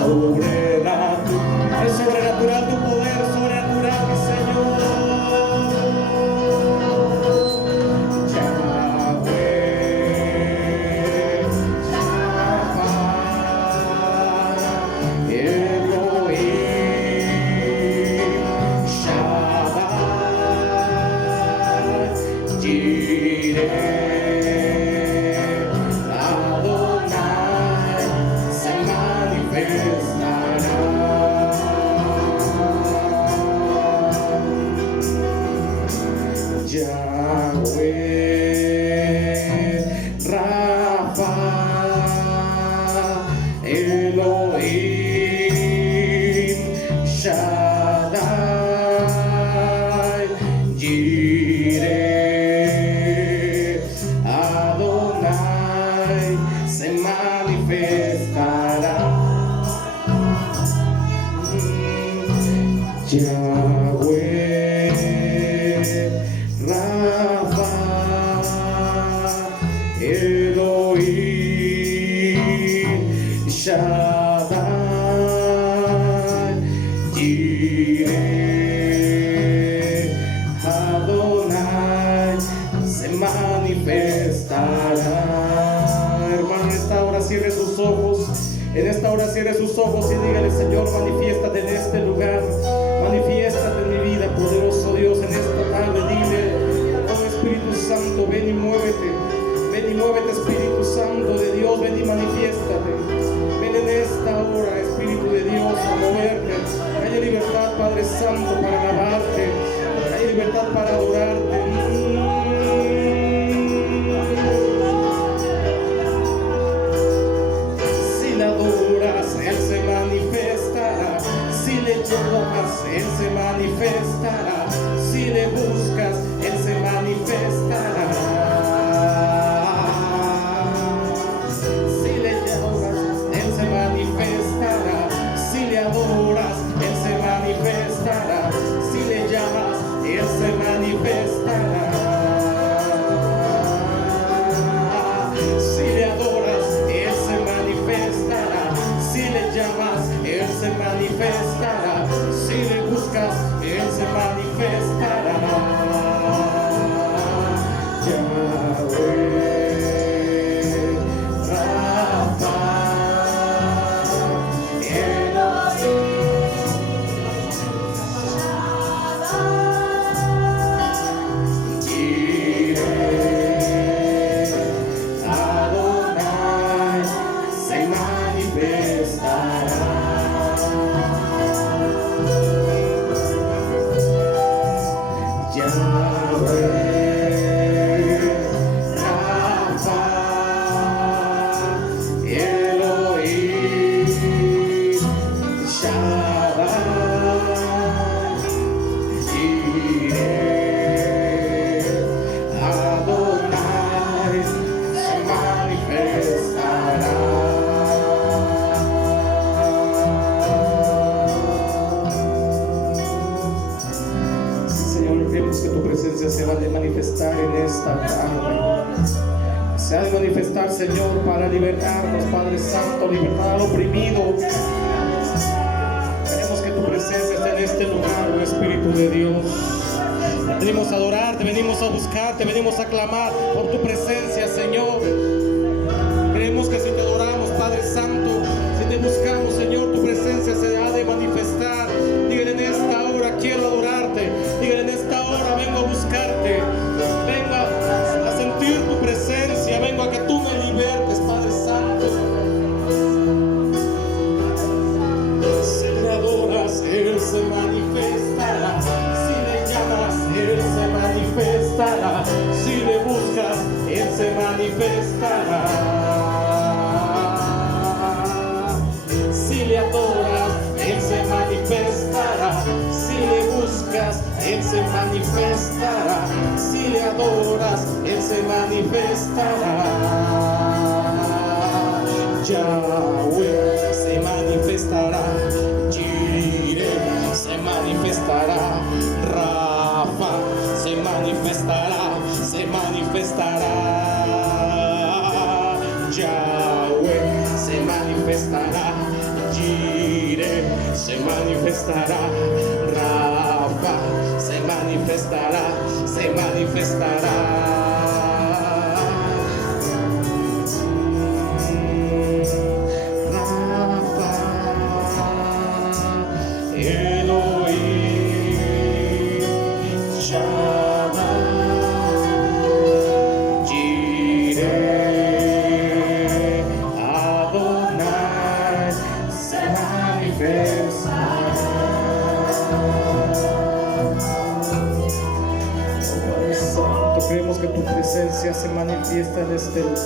sobrenatural tu poder, sobrenatural mi Señor. En esta hora cierre sus ojos y dígale: Señor, manifiéstate en este lugar, manifiéstate en mi vida, poderoso Dios, en esta tarde. Dile: oh Espíritu Santo, ven y muévete, Espíritu Santo de Dios, ven y manifiéstate. Ven en esta hora, Espíritu de Dios, a moverte. Hay libertad, Padre Santo, para alabarte, hay libertad para adorarte. Él se manifestará, si le llamas, Él se manifestará, si le buscas, Él se manifestará. Si le llamas, Él se manifestará, si le adoras, Él se manifestará, si le llamas, Él se manifestará. Si le adoras, Él se manifestará. Si le llamas, Él se manifestará. Si le buscas, Él se manifestará. Yahweh, Rafa, Adonai, se manifestará. Se va a manifestar en esta tarde. Se ha de manifestar, Señor, para libertarnos, Padre Santo, libertar al oprimido. Queremos que tu presencia esté en este lugar, oh Espíritu de Dios. Venimos a adorarte, venimos a buscarte, venimos a clamar por tu presencia, Señor. Creemos que si te adoramos, Padre Santo, si te buscamos, Señor, tu presencia se ha de manifestar. Dígale: en esta hora quiero adorarte. Dígale: en esta hora vengo a buscarte. Vengo a sentir tu presencia. Vengo a que tú me libertes, Padre Santo. Si le adoras, Él se manifestará. Si le llamas, Él se manifestará. Si le buscas, Él se manifestará. Si le adoras, Él se manifestará. Si le buscas, Él se manifestará. Si le adoras, Él se manifestará. Yahweh se manifestará. Jireh se manifestará. Rafa se manifestará. Se manifestará. Yahweh se manifestará. Jireh se manifestará, Rafa se manifestará, se manifestará. Creemos que tu presencia se manifiesta en este lugar.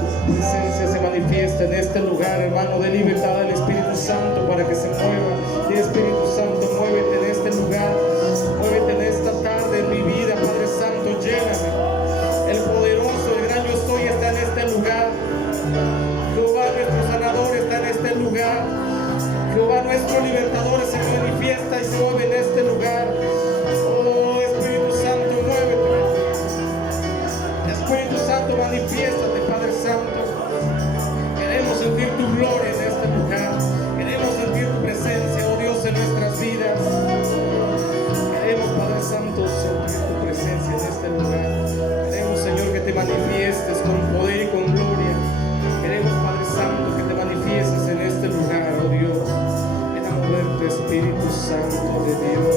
Tu presencia se manifiesta en este lugar, hermano. De libertad al Espíritu Santo para que se mueva. Y Espíritu Santo, muévete en este lugar. Muévete en esta tarde en mi vida, Padre Santo, lléname. El poderoso, el gran yo soy está en este lugar. Jehová nuestro sanador está en este lugar. Jehová nuestro libertador se manifiesta y se mueve en este lugar. Espíritu Santo, manifiéstate, Padre Santo. Queremos sentir tu gloria en este lugar. Queremos sentir tu presencia, oh Dios, en nuestras vidas. Queremos, Padre Santo, sentir tu presencia en este lugar. Queremos, Señor, que te manifiestes con poder y con gloria. Queremos, Padre Santo, que te manifiestes en este lugar, oh Dios. Ven a moverte, Espíritu Santo de Dios.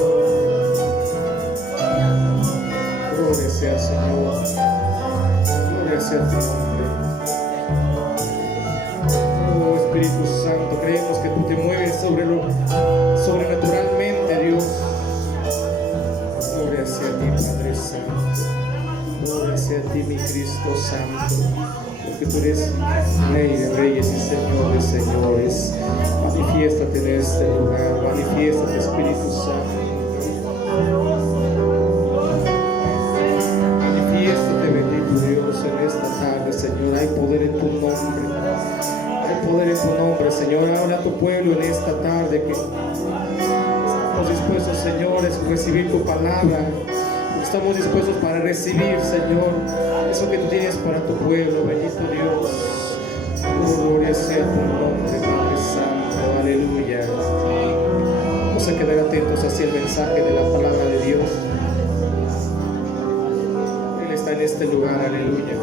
Gloria sea, Señor. Sea tu nombre. Oh Espíritu Santo, creemos que tú te mueves sobrenaturalmente, Dios. Gloria sea a ti, Padre Santo. Gloria sea a ti, mi Cristo Santo, porque tú eres Rey de reyes y Señor de señores. Manifiéstate en este lugar, manifiéstate, Espíritu Santo. En esta tarde, Señor, hay poder en tu nombre. Hay poder en tu nombre, Señor. Habla a tu pueblo en esta tarde que estamos dispuestos, Señor, a recibir tu palabra. Estamos dispuestos para recibir, Señor, eso que tú tienes para tu pueblo. Bendito Dios. Oh, gloria sea tu nombre, Padre Santo. Aleluya. Vamos a quedar atentos hacia el mensaje de la palabra de Dios. Está en este lugar, aleluya.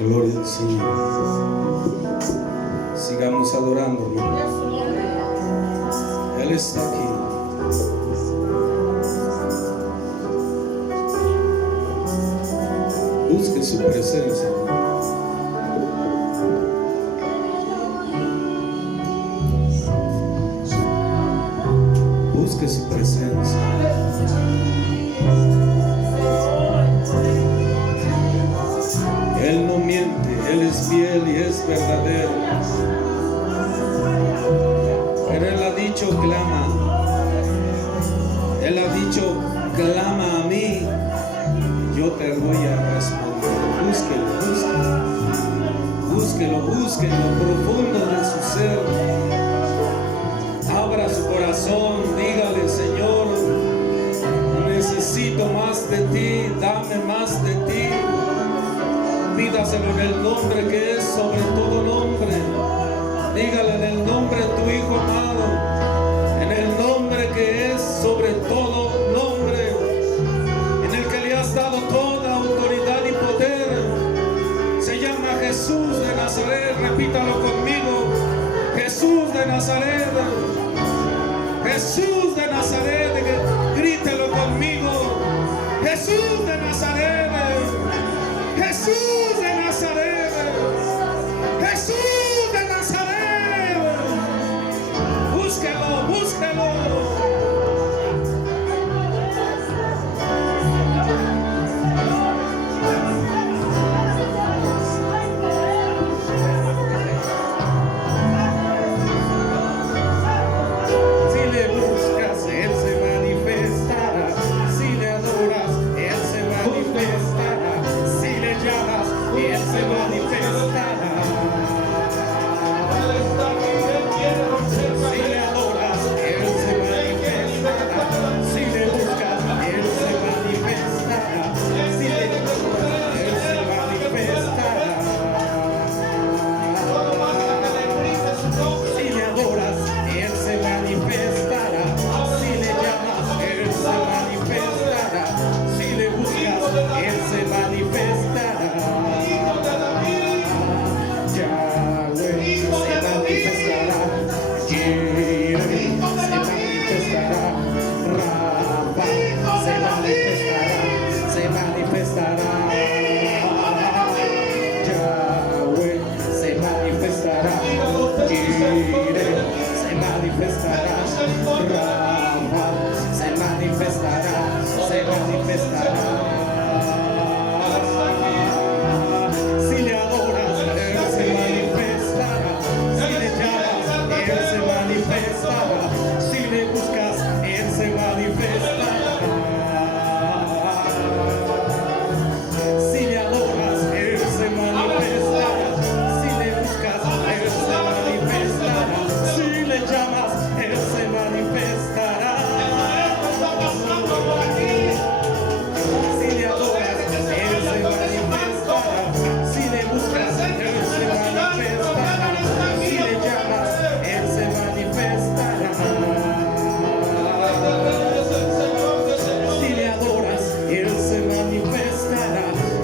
Gloria al Señor. Sigamos adorando, hermano. Él está aquí. Busque su presencia. Busque su presencia. Él no miente, Él es fiel y es verdadero. Pero Él ha dicho, clama. Él ha dicho, clama a mí. Yo te voy a responder. Búsquelo, busque en lo profundo de su ser. Abra su corazón, dígale, Señor, necesito más de ti, dame más de ti. Pídaselo en el nombre que es sobre todo nombre. Dígale en el nombre de tu Hijo amado, en el nombre que es sobre todo nombre, en el que le has dado toda autoridad y poder. Se llama Jesús de Nazaret. Repítalo conmigo. Jesús de Nazaret. Jesús de Nazaret. Grítelo conmigo. Jesús de Nazaret. Jesús de Nazaret. Jesús de Nazaret. Búsquelo, búsquelo. Si le buscas, Él se Él se manifestará. Yahweh se manifestará. Jireh se manifestará. Rafa se manifestará. Se manifestará. Yahweh se manifestará. Jireh se manifestará. Rafa se manifestará. Se manifestará. Si le adoras, Él se manifestará. Si le llamas, Él se manifestará. Si le buscas, Él se manifestará. Si le adoras, Él se manifestará. Si le buscas, Él se manifestará. Si le llamas, Él se manifestará. Si le adoras, Él se manifestará. Si le buscas, Él se manifestará.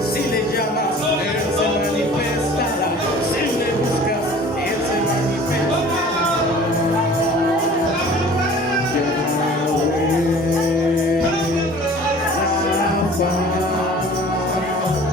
Si le llamas, Él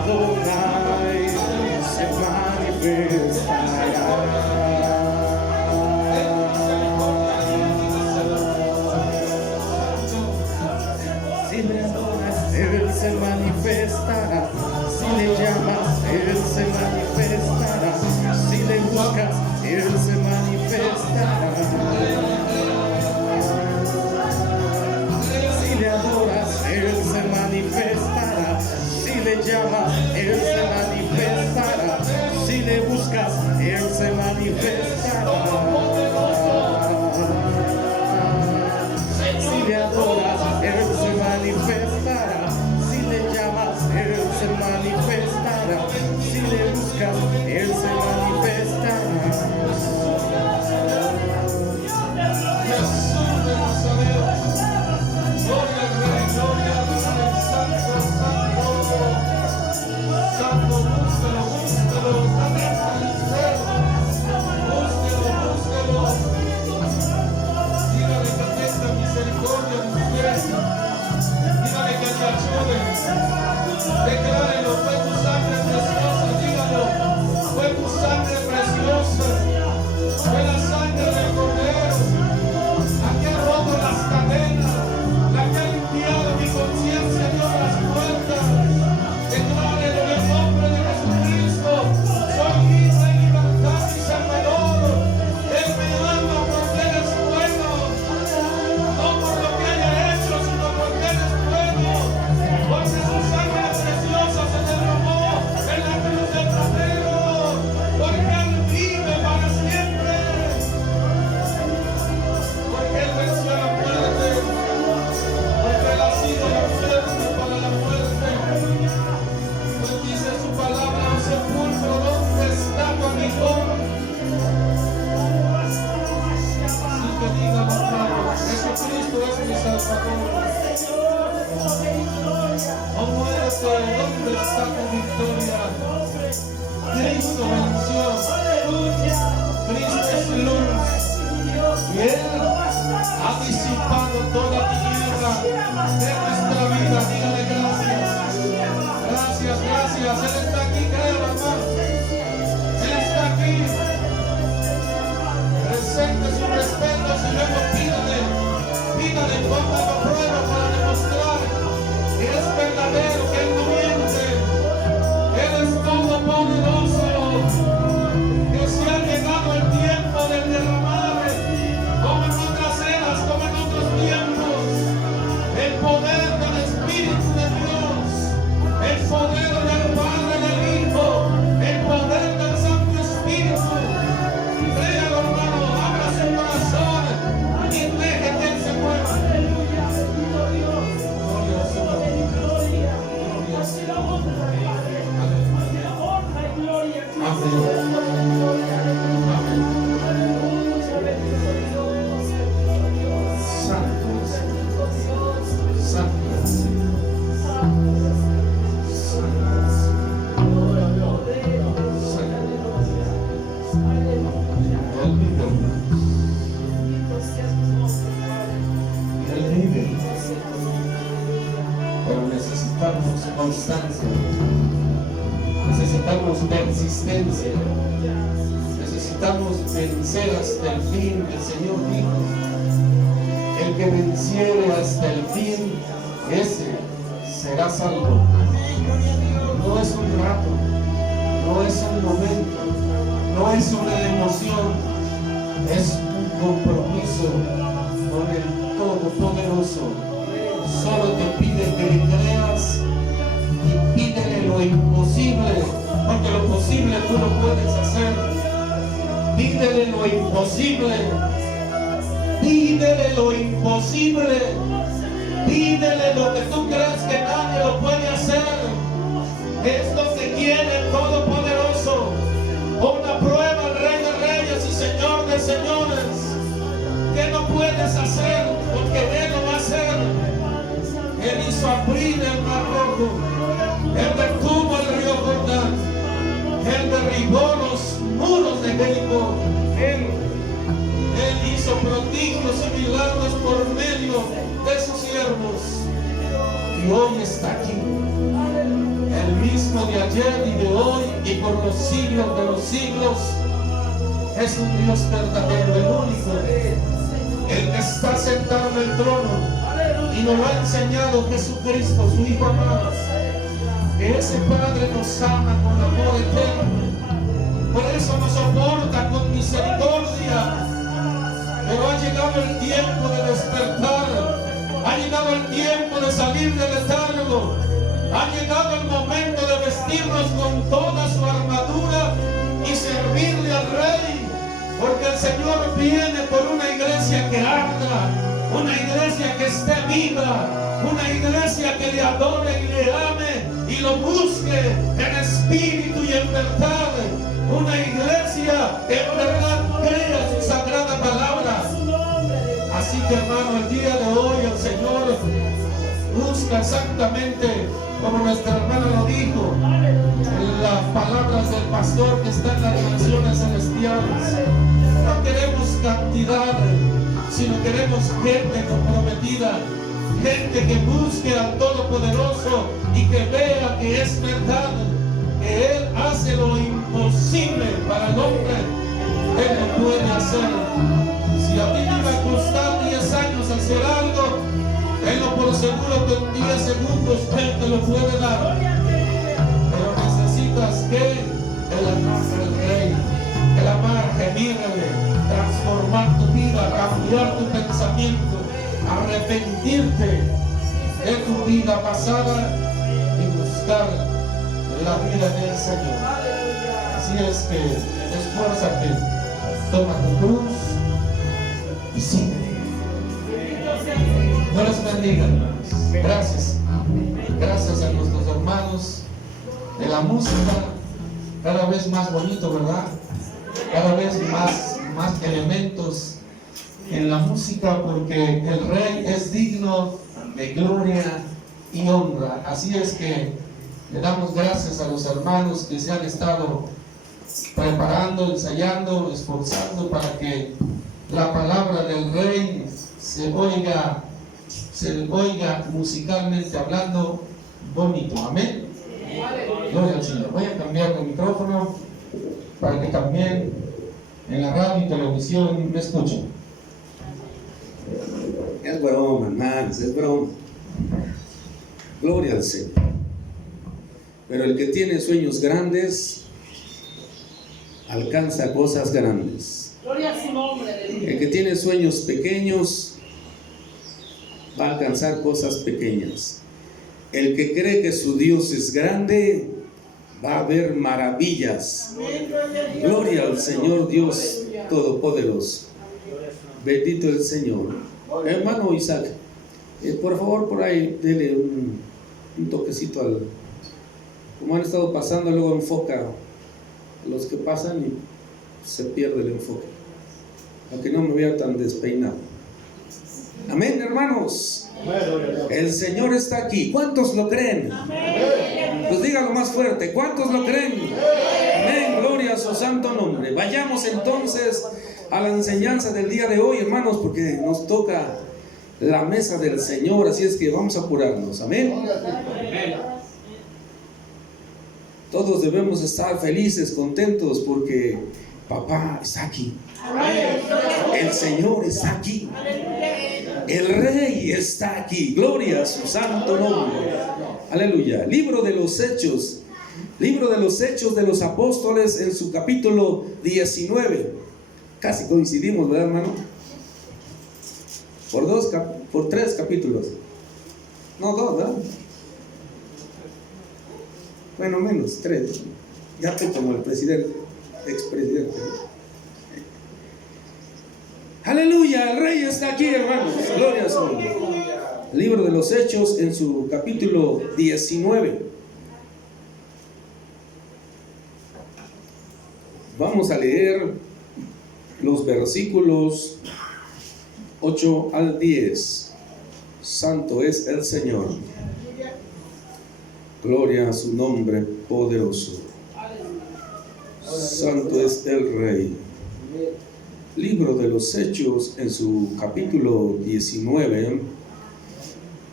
se manifestará. Si le adoras, Él se manifestará. Si le llamas, Él se manifestará. Si le buscas, Él se manifestará. Si le adoras, Él se manifestará. Si le llamas, Él se manifestará. Si le buscas, Él se manifestará. Si le adoras, Él se manifestará. Si le llamas, Él se manifestará. Si le buscas, Él se manifestará. Si le adoras, Él se manifestará. Si le llamas, Él se manifestará. Si le buscas, Él se manifestará. Declárelo, fue tu sangre preciosa, dígalo, fue tu sangre preciosa, fue la sangre del Cordero, la que ha roto las cadenas, la que ha limpiado mi conciencia, Dios, las puertas. Declárelo en el nombre de Jesucristo, soy libre en libertad y Salvador. Él me ama porque Él es bueno, no por lo que haya hecho, sino porque Él es bueno, porque su sangre preciosa se derramó en la cruz del Cordero, porque Él vive para siempre, porque Él venció la muerte, porque Él ha sido la fuerza para la muerte. Pues dice su palabra, un sepulcro, ¿dónde está tu aguijón? Así que diga, hermano, Jesucristo es mi Salvador. Oh muerte, ¿dónde está tu victoria? Cristo venció. Cristo es luz. Y Él ha disipado toda tiniebla de nuestra vida. Dígale gracias. Gracias, gracias. Él está aquí, creo, hermano. Él está aquí. Presente sus respetos y luego pídale, póngalo a prueba para demostrar que es verdadero, que Él no miente. Él es todopoderoso, que se ha llegado el Él vive. Pero necesitamos constancia. Necesitamos persistencia. Necesitamos vencer hasta el fin. El Señor dijo: el que venciere hasta el fin, ese será salvo. No es un rato, no es un momento, no es una emoción, es un compromiso con el Todopoderoso. Solo te pide que le creas y pídele lo imposible, porque lo posible tú lo puedes hacer. Pídele lo imposible. Pídele lo imposible. Pídele lo que tú crees que nadie lo puede hacer. Es lo que quiere el Todopoderoso. Una prueba al Rey de Reyes y Señor de Señores. ¿Qué no puedes hacer? Porque Él lo va a hacer. Él hizo abrir el mar rojo. Él detuvo el río Jordán. Él derribó los muros de Jericó. Él hizo prodigios y milagros por medio de sus siervos. Y hoy está aquí. El mismo de ayer y de hoy y por los siglos de los siglos. Es un Dios verdadero, el único. El que está sentado en el trono. Y nos lo ha enseñado Jesucristo, su Hijo amado. Que ese Padre nos ama con amor eterno. Por eso nos soporta con misericordia. Pero ha llegado el tiempo de despertar. Ha llegado el tiempo de salir del letargo. Ha llegado el momento de vestirnos con toda su armadura y servirle al Rey. Porque el Señor viene por una iglesia que arda, una iglesia que esté viva, una iglesia que le adore y le ame y lo busque en espíritu y en verdad. Una iglesia que en verdad crea su sagrada palabra. Así que, hermano, el día de hoy el Señor busca exactamente como nuestra hermana lo dijo, las palabras del pastor que está en las dimensiones celestiales. No queremos cantidad, sino queremos gente comprometida, gente que busque al Todopoderoso y que vea que es verdad, que Él hace lo imposible para el hombre. Él lo puede hacer. Si a ti te iba a costar 10 años hacer algo, tenlo por seguro que en 10 segundos Él te lo puede dar. Pero necesitas que el amar al Rey, el amar, gemirle, transformar tu vida, cambiar tu pensamiento, arrepentirte de tu vida pasada y buscar la vida del Señor. Así es que esfuérzate, toma tu cruz y sigue. Dios les bendiga, hermanos. Gracias. Gracias a nuestros hermanos de la música, cada vez más bonito, ¿verdad? Cada vez más elementos en la música, porque el Rey es digno de gloria y honra. Así es que le damos gracias a los hermanos que se han estado preparando, ensayando, esforzando para que la palabra del Rey se oiga musicalmente hablando bonito. Amén. Gloria al Señor. Voy a cambiar de micrófono para que también en la radio y televisión me escuchen. Es broma, hermanos, es broma. Gloria al Señor. Pero el que tiene sueños grandes alcanza cosas grandes. Gloria a su nombre. El que tiene sueños pequeños va a alcanzar cosas pequeñas. El que cree que su Dios es grande va a ver maravillas. Gloria al Señor Dios Todopoderoso. Bendito el Señor. Hermano Isaac, por favor, por ahí dele un toquecito al... Como han estado pasando, luego enfoca a los que pasan y se pierde el enfoque. Aunque no me vea tan despeinado. Amén, hermanos. El Señor está aquí. ¿Cuántos lo creen? Pues dígalo más fuerte. ¿Cuántos lo creen? Amén, gloria su santo nombre. Vayamos entonces a la enseñanza del día de hoy, hermanos, porque nos toca la mesa del Señor, así es que vamos a apurarnos. Amén. Todos debemos estar felices, contentos, porque papá está aquí. El Señor está aquí. El Rey está aquí. Gloria a su santo nombre. Aleluya. Libro de los Hechos de los Apóstoles, en su capítulo 19. Casi coincidimos, ¿verdad, hermano? Por 3 capítulos. No, 2, ¿verdad? Bueno, menos 3. Ya estoy como el presidente, expresidente. Aleluya, el Rey está aquí, hermanos. Gloria a su nombre. Libro de los Hechos, en su capítulo 19. Vamos a leer los versículos 8 al 10. Santo es el Señor. Gloria a su nombre poderoso. Santo es el Rey. Libro de los Hechos, en su capítulo 19.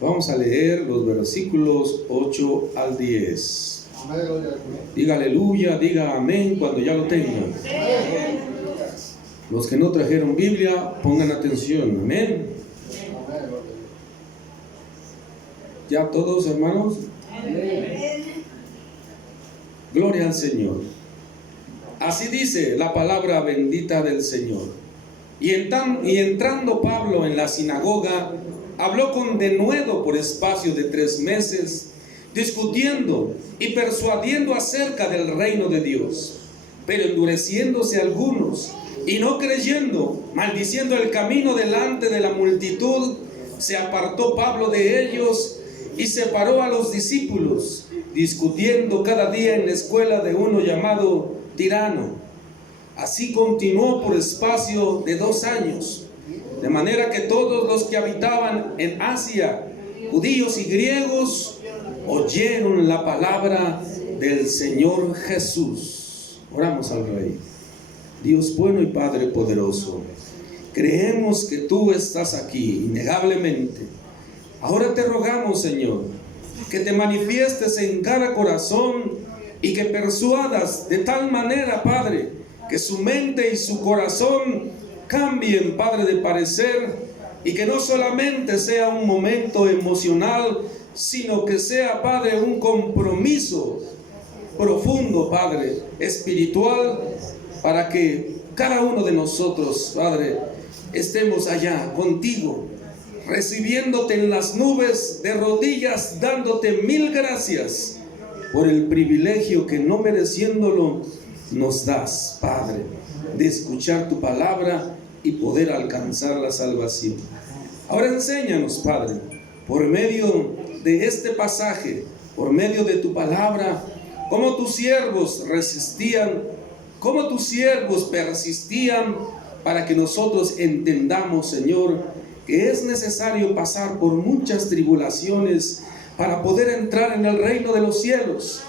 Vamos a leer los versículos 8 al 10. Diga aleluya, diga amén cuando ya lo tengan. Los que no trajeron Biblia, pongan atención. Amén. ¿Ya todos, hermanos? Gloria al Señor. Así dice la palabra bendita del Señor. Y entrando Pablo en la sinagoga, habló con denuedo por espacio de 3 meses, discutiendo y persuadiendo acerca del reino de Dios. Pero endureciéndose algunos y no creyendo, maldiciendo el camino delante de la multitud, se apartó Pablo de ellos y separó a los discípulos, discutiendo cada día en la escuela de uno llamado Tirano. Así continuó por espacio de 2 años, de manera que todos los que habitaban en Asia, judíos y griegos, oyeron la palabra del Señor Jesús. Oramos al Rey. Dios bueno y Padre poderoso, creemos que tú estás aquí, innegablemente. Ahora te rogamos, Señor, que te manifiestes en cada corazón y que persuadas de tal manera, Padre, que su mente y su corazón cambien, Padre, de parecer, y que no solamente sea un momento emocional, sino que sea, Padre, un compromiso profundo, Padre, espiritual, para que cada uno de nosotros, Padre, estemos allá contigo, recibiéndote en las nubes, de rodillas, dándote 1000 gracias por el privilegio que, no mereciéndolo, nos das, Padre, de escuchar tu palabra y poder alcanzar la salvación. Ahora enséñanos, Padre, por medio de este pasaje, por medio de tu palabra, cómo tus siervos resistían, cómo tus siervos persistían, para que nosotros entendamos, Señor, que es necesario pasar por muchas tribulaciones para poder entrar en el reino de los cielos,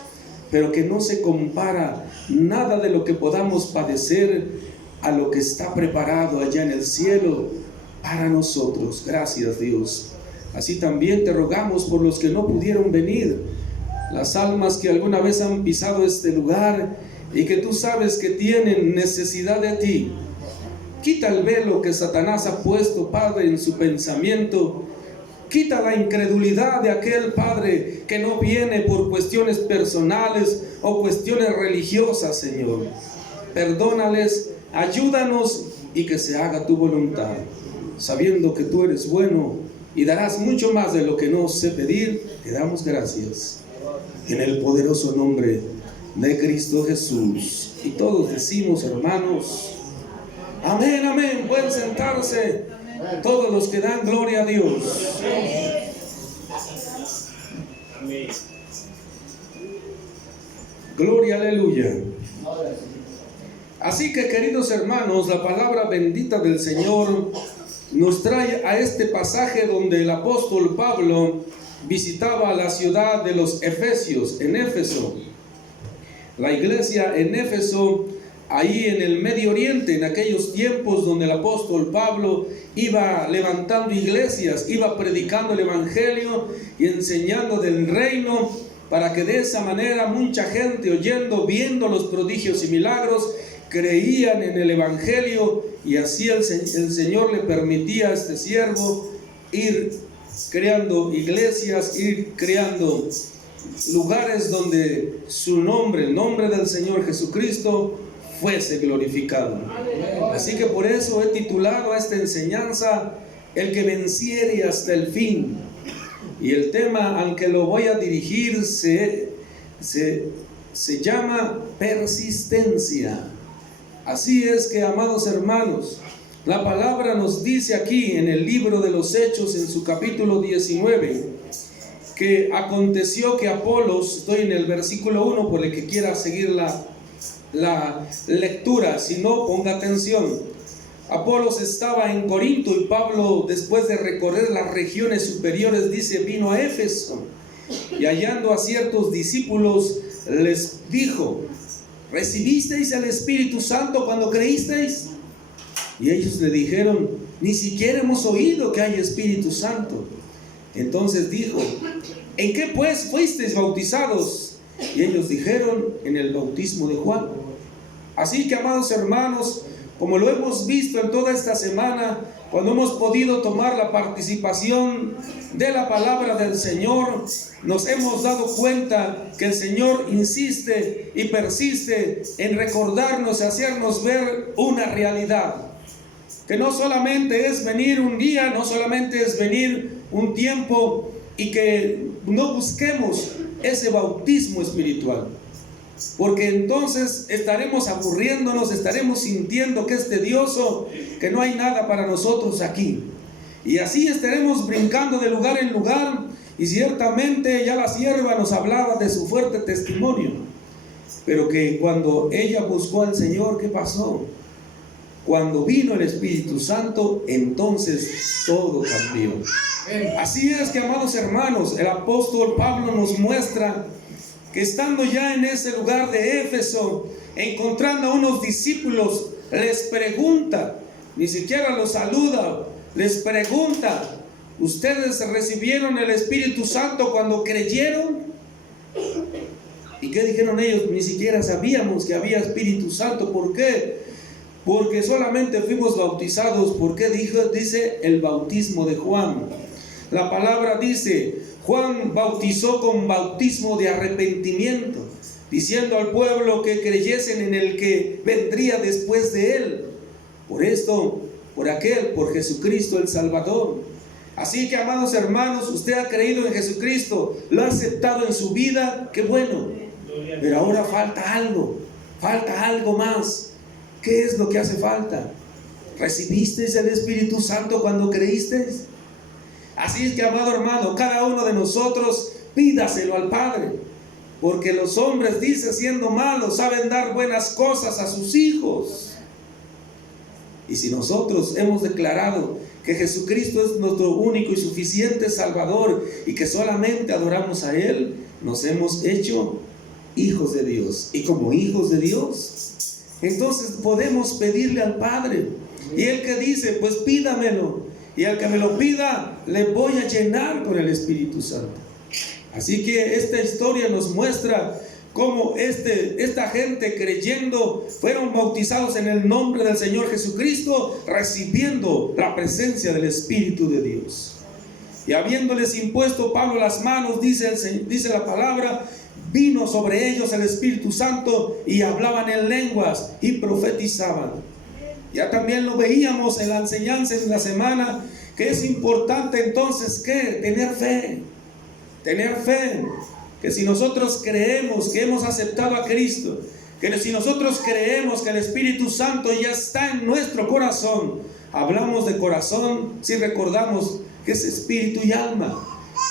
pero que no se compara nada de lo que podamos padecer a lo que está preparado allá en el cielo para nosotros. Gracias, Dios. Así también te rogamos por los que no pudieron venir, las almas que alguna vez han pisado este lugar y que tú sabes que tienen necesidad de ti. Quita el velo que Satanás ha puesto, Padre, en su pensamiento. Quita la incredulidad de aquel, Padre, que no viene por cuestiones personales o cuestiones religiosas, Señor. Perdónales, ayúdanos y que se haga tu voluntad, sabiendo que tú eres bueno y darás mucho más de lo que no sé pedir. Te damos gracias en el poderoso nombre de Cristo Jesús. Y todos decimos, hermanos, amén, amén. Pueden sentarse todos los que dan gloria a Dios. Gloria, aleluya. Así que, queridos hermanos, la palabra bendita del Señor nos trae a este pasaje donde el apóstol Pablo visitaba la ciudad de los Efesios, en Éfeso. La iglesia en Éfeso ahí en el Medio Oriente, en aquellos tiempos donde el apóstol Pablo iba levantando iglesias, iba predicando el evangelio y enseñando del reino, para que de esa manera mucha gente, oyendo, viendo los prodigios y milagros, creían en el evangelio, y así el Señor le permitía a este siervo ir creando iglesias, ir creando lugares donde su nombre, el nombre del Señor Jesucristo, fuese glorificado. Así que por eso he titulado a esta enseñanza El que venciere hasta el fin. Y el tema al que lo voy a dirigir se llama persistencia. Así es que, amados hermanos, la palabra nos dice aquí en el libro de los Hechos, en su capítulo 19, que aconteció que Apolos, estoy en el versículo 1 por el que quiera seguir la lectura, si no, ponga atención. Apolos estaba en Corinto, y Pablo, después de recorrer las regiones superiores, dice, vino a Éfeso, y hallando a ciertos discípulos les dijo: ¿recibisteis el Espíritu Santo cuando creísteis? Y ellos le dijeron: ni siquiera hemos oído que hay Espíritu Santo. Entonces dijo: ¿en qué pues fuisteis bautizados? Y ellos dijeron: en el bautismo de Juan. Así que, amados hermanos, como lo hemos visto en toda esta semana, cuando hemos podido tomar la participación de la palabra del Señor, nos hemos dado cuenta que el Señor insiste y persiste en recordarnos y hacernos ver una realidad. Que no solamente es venir un día, no solamente es venir un tiempo, y que no busquemos ese bautismo espiritual. Porque entonces estaremos aburriéndonos, estaremos sintiendo que es tedioso, que no hay nada para nosotros aquí. Y así estaremos brincando de lugar en lugar. Y ciertamente ya la sierva nos hablaba de su fuerte testimonio. Pero que cuando ella buscó al Señor, ¿qué pasó? Cuando vino el Espíritu Santo, entonces todo cambió. Así es que, amados hermanos, el apóstol Pablo nos muestra que estando ya en ese lugar de Éfeso, encontrando a unos discípulos, les pregunta, ni siquiera los saluda, les pregunta: ¿ustedes recibieron el Espíritu Santo cuando creyeron? ¿Y qué dijeron ellos? Ni siquiera sabíamos que había Espíritu Santo. ¿Por qué? Porque solamente fuimos bautizados. ¿Por qué? Dice el bautismo de Juan. La palabra dice: Juan bautizó con bautismo de arrepentimiento, diciendo al pueblo que creyesen en el que vendría después de él. Por esto, por Jesucristo el Salvador. Así que, amados hermanos, usted ha creído en Jesucristo, lo ha aceptado en su vida, qué bueno. Pero ahora falta algo más. ¿Qué es lo que hace falta? ¿Recibisteis el Espíritu Santo cuando creísteis? Así es que, amado hermano, cada uno de nosotros pídaselo al Padre, porque los hombres, dice, siendo malos, saben dar buenas cosas a sus hijos. Y si nosotros hemos declarado que Jesucristo es nuestro único y suficiente Salvador, y que solamente adoramos a Él, nos hemos hecho hijos de Dios. Y como hijos de Dios, entonces podemos pedirle al Padre. Y Él que dice: pues pídamelo, y al que me lo pida, le voy a llenar con el Espíritu Santo. Así que esta historia nos muestra cómo esta gente, creyendo, fueron bautizados en el nombre del Señor Jesucristo, recibiendo la presencia del Espíritu de Dios. Y habiéndoles impuesto Pablo las manos, dice la palabra, vino sobre ellos el Espíritu Santo, y hablaban en lenguas y profetizaban. Ya también lo veíamos en la enseñanza en la semana, que es importante entonces ¿qué? Tener fe, que si nosotros creemos que hemos aceptado a Cristo, que si nosotros creemos que el Espíritu Santo ya está en nuestro corazón, hablamos de corazón si recordamos que es espíritu y alma,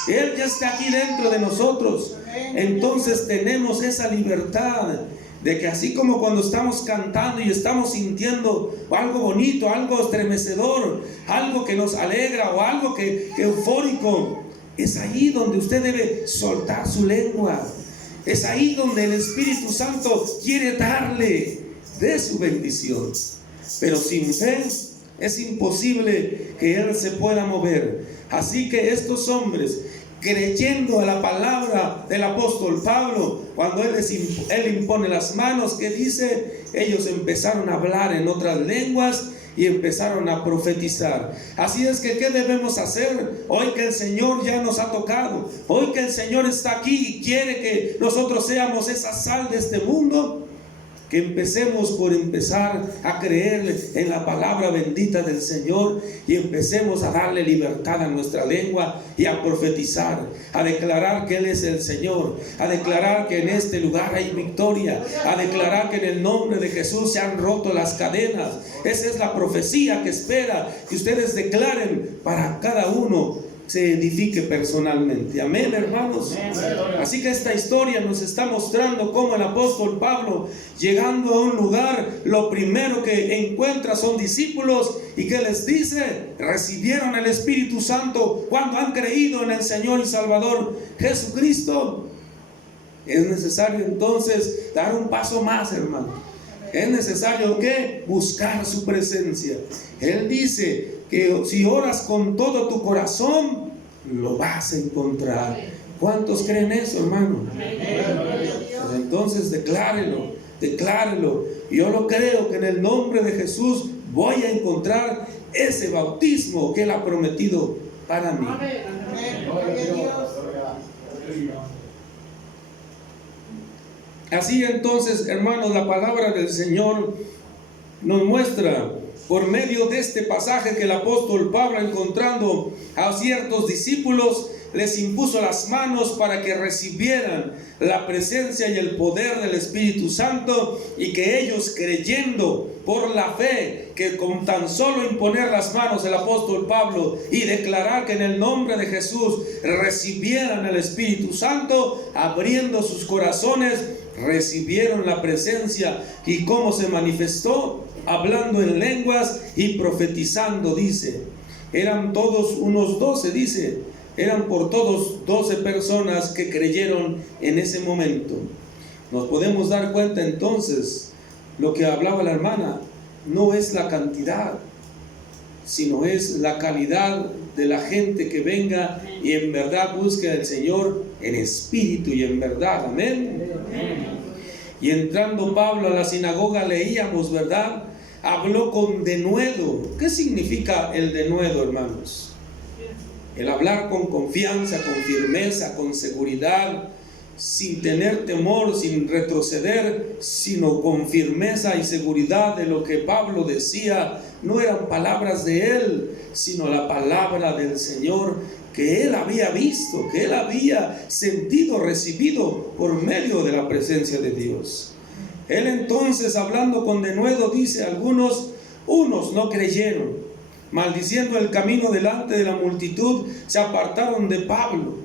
Él ya está aquí dentro de nosotros. Entonces tenemos esa libertad de que, así como cuando estamos cantando y estamos sintiendo algo bonito, algo estremecedor, algo que nos alegra o algo que eufórico, es ahí donde usted debe soltar su lengua. Es ahí donde el Espíritu Santo quiere darle de su bendición. Pero sin fe es imposible que Él se pueda mover. Así que estos hombres, creyendo a la palabra del apóstol Pablo, cuando él impone las manos, ¿qué dice? Ellos empezaron a hablar en otras lenguas y empezaron a profetizar. Así es que, ¿qué debemos hacer hoy que el Señor ya nos ha tocado? Hoy que el Señor está aquí y quiere que nosotros seamos esa sal de este mundo. Que empecemos por empezar a creer en la palabra bendita del Señor y empecemos a darle libertad a nuestra lengua y a profetizar, a declarar que Él es el Señor, a declarar que en este lugar hay victoria, a declarar que en el nombre de Jesús se han roto las cadenas. Esa es la profecía que espera que ustedes declaren para cada uno se edifique personalmente. Amén, hermanos. Así que esta historia nos está mostrando cómo el apóstol Pablo, llegando a un lugar, lo primero que encuentra son discípulos y que les dice: recibieron el Espíritu Santo cuando han creído en el Señor y Salvador Jesucristo. Es necesario entonces dar un paso más, hermano. Es necesario que buscar su presencia. Él dice que si oras con todo tu corazón, lo vas a encontrar. ¿Cuántos creen eso, hermano? Pues entonces declárelo. Yo lo creo que en el nombre de Jesús voy a encontrar ese bautismo que Él ha prometido para mí. Así entonces, hermanos, la palabra del Señor nos muestra por medio de este pasaje que el apóstol Pablo, encontrando a ciertos discípulos, les impuso las manos para que recibieran la presencia y el poder del Espíritu Santo, y que ellos, creyendo por la fe, que con tan solo imponer las manos el apóstol Pablo y declarar que en el nombre de Jesús recibieran el Espíritu Santo, abriendo sus corazones, recibieron la presencia. ¿Y cómo se manifestó? Hablando en lenguas y profetizando, dice. Eran todos unos 12, dice. Eran por todos 12 personas que creyeron en ese momento. Nos podemos dar cuenta entonces, lo que hablaba la hermana, no es la cantidad, sino es la calidad de la gente que venga y en verdad busque al Señor en espíritu y en verdad. Amén. Y entrando Pablo a la sinagoga, leíamos, ¿verdad? Habló con denuedo. ¿Qué significa el denuedo, hermanos? El hablar con confianza, con firmeza, con seguridad, sin tener temor, sin retroceder, sino con firmeza y seguridad de lo que Pablo decía. No eran palabras de él, sino la palabra del Señor, que él había visto, que él había sentido, recibido por medio de la presencia de Dios. Él entonces, hablando con denuedo, dice: unos no creyeron, maldiciendo el camino delante de la multitud, se apartaron de Pablo.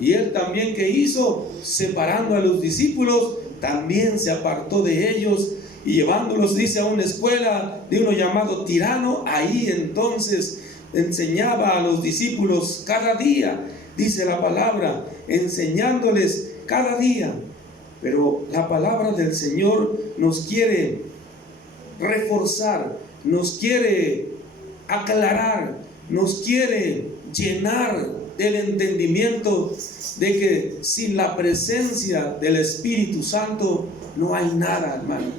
Y él también, ¿qué hizo? Separando a los discípulos, también se apartó de ellos, y llevándolos, dice, a una escuela de uno llamado Tirano. Ahí entonces enseñaba a los discípulos cada día, dice la palabra, enseñándoles cada día. Pero la palabra del Señor nos quiere reforzar, nos quiere aclarar, nos quiere llenar del entendimiento de que sin la presencia del Espíritu Santo no hay nada, hermanos.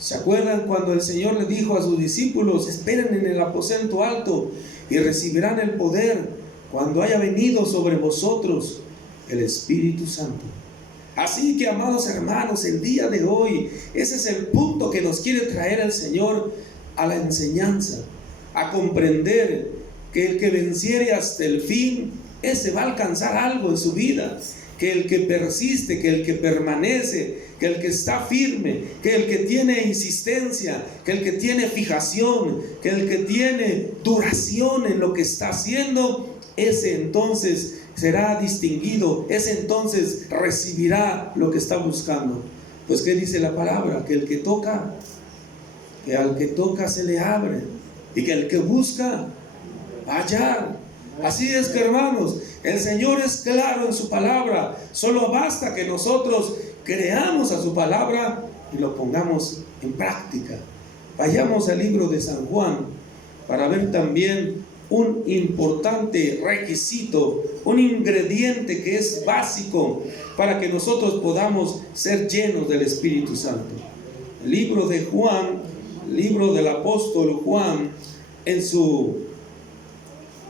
¿Se acuerdan cuando el Señor le dijo a sus discípulos: esperen en el aposento alto y recibirán el poder cuando haya venido sobre vosotros el Espíritu Santo? Así que, amados hermanos, el día de hoy, ese es el punto que nos quiere traer el Señor a la enseñanza, a comprender que el que venciere hasta el fin, ese va a alcanzar algo en su vida. Que el que persiste, que el que permanece, que el que está firme, que el que tiene insistencia, que el que tiene fijación, que el que tiene duración en lo que está haciendo, ese entonces será distinguido, ese entonces recibirá lo que está buscando. Pues ¿qué dice la palabra? Que el que toca, que al que toca se le abre, y que el que busca va a hallar. Así es que, hermanos, el Señor es claro en su palabra. Solo basta que nosotros creamos a su palabra y lo pongamos en práctica. Vayamos al libro de San Juan para ver también un importante requisito, un ingrediente que es básico para que nosotros podamos ser llenos del Espíritu Santo. El libro de Juan, el libro del apóstol Juan, en su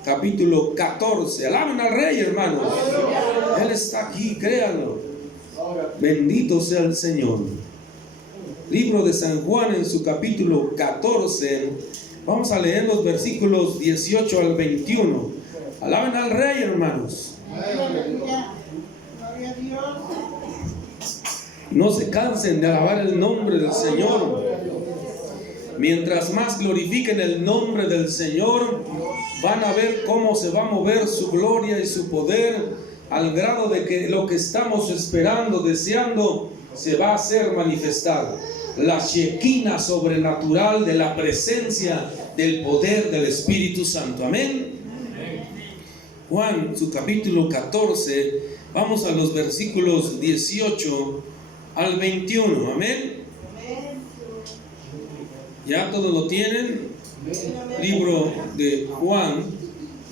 capítulo 14. Alaben al Rey, hermanos. Él está aquí, créanlo. Bendito sea el Señor. Libro de San Juan, en su capítulo 14. Vamos a leer los versículos 18 al 21. Alaben al Rey, hermanos. No se cansen de alabar el nombre del Señor. Mientras más glorifiquen el nombre del Señor, van a ver cómo se va a mover su gloria y su poder, al grado de que lo que estamos esperando, deseando, se va a hacer manifestar. La shekinah sobrenatural de la presencia del poder del Espíritu Santo. Amén. Juan, su capítulo 14, vamos a los versículos 18 al 21. Amén. ¿Ya todos lo tienen? Libro de Juan,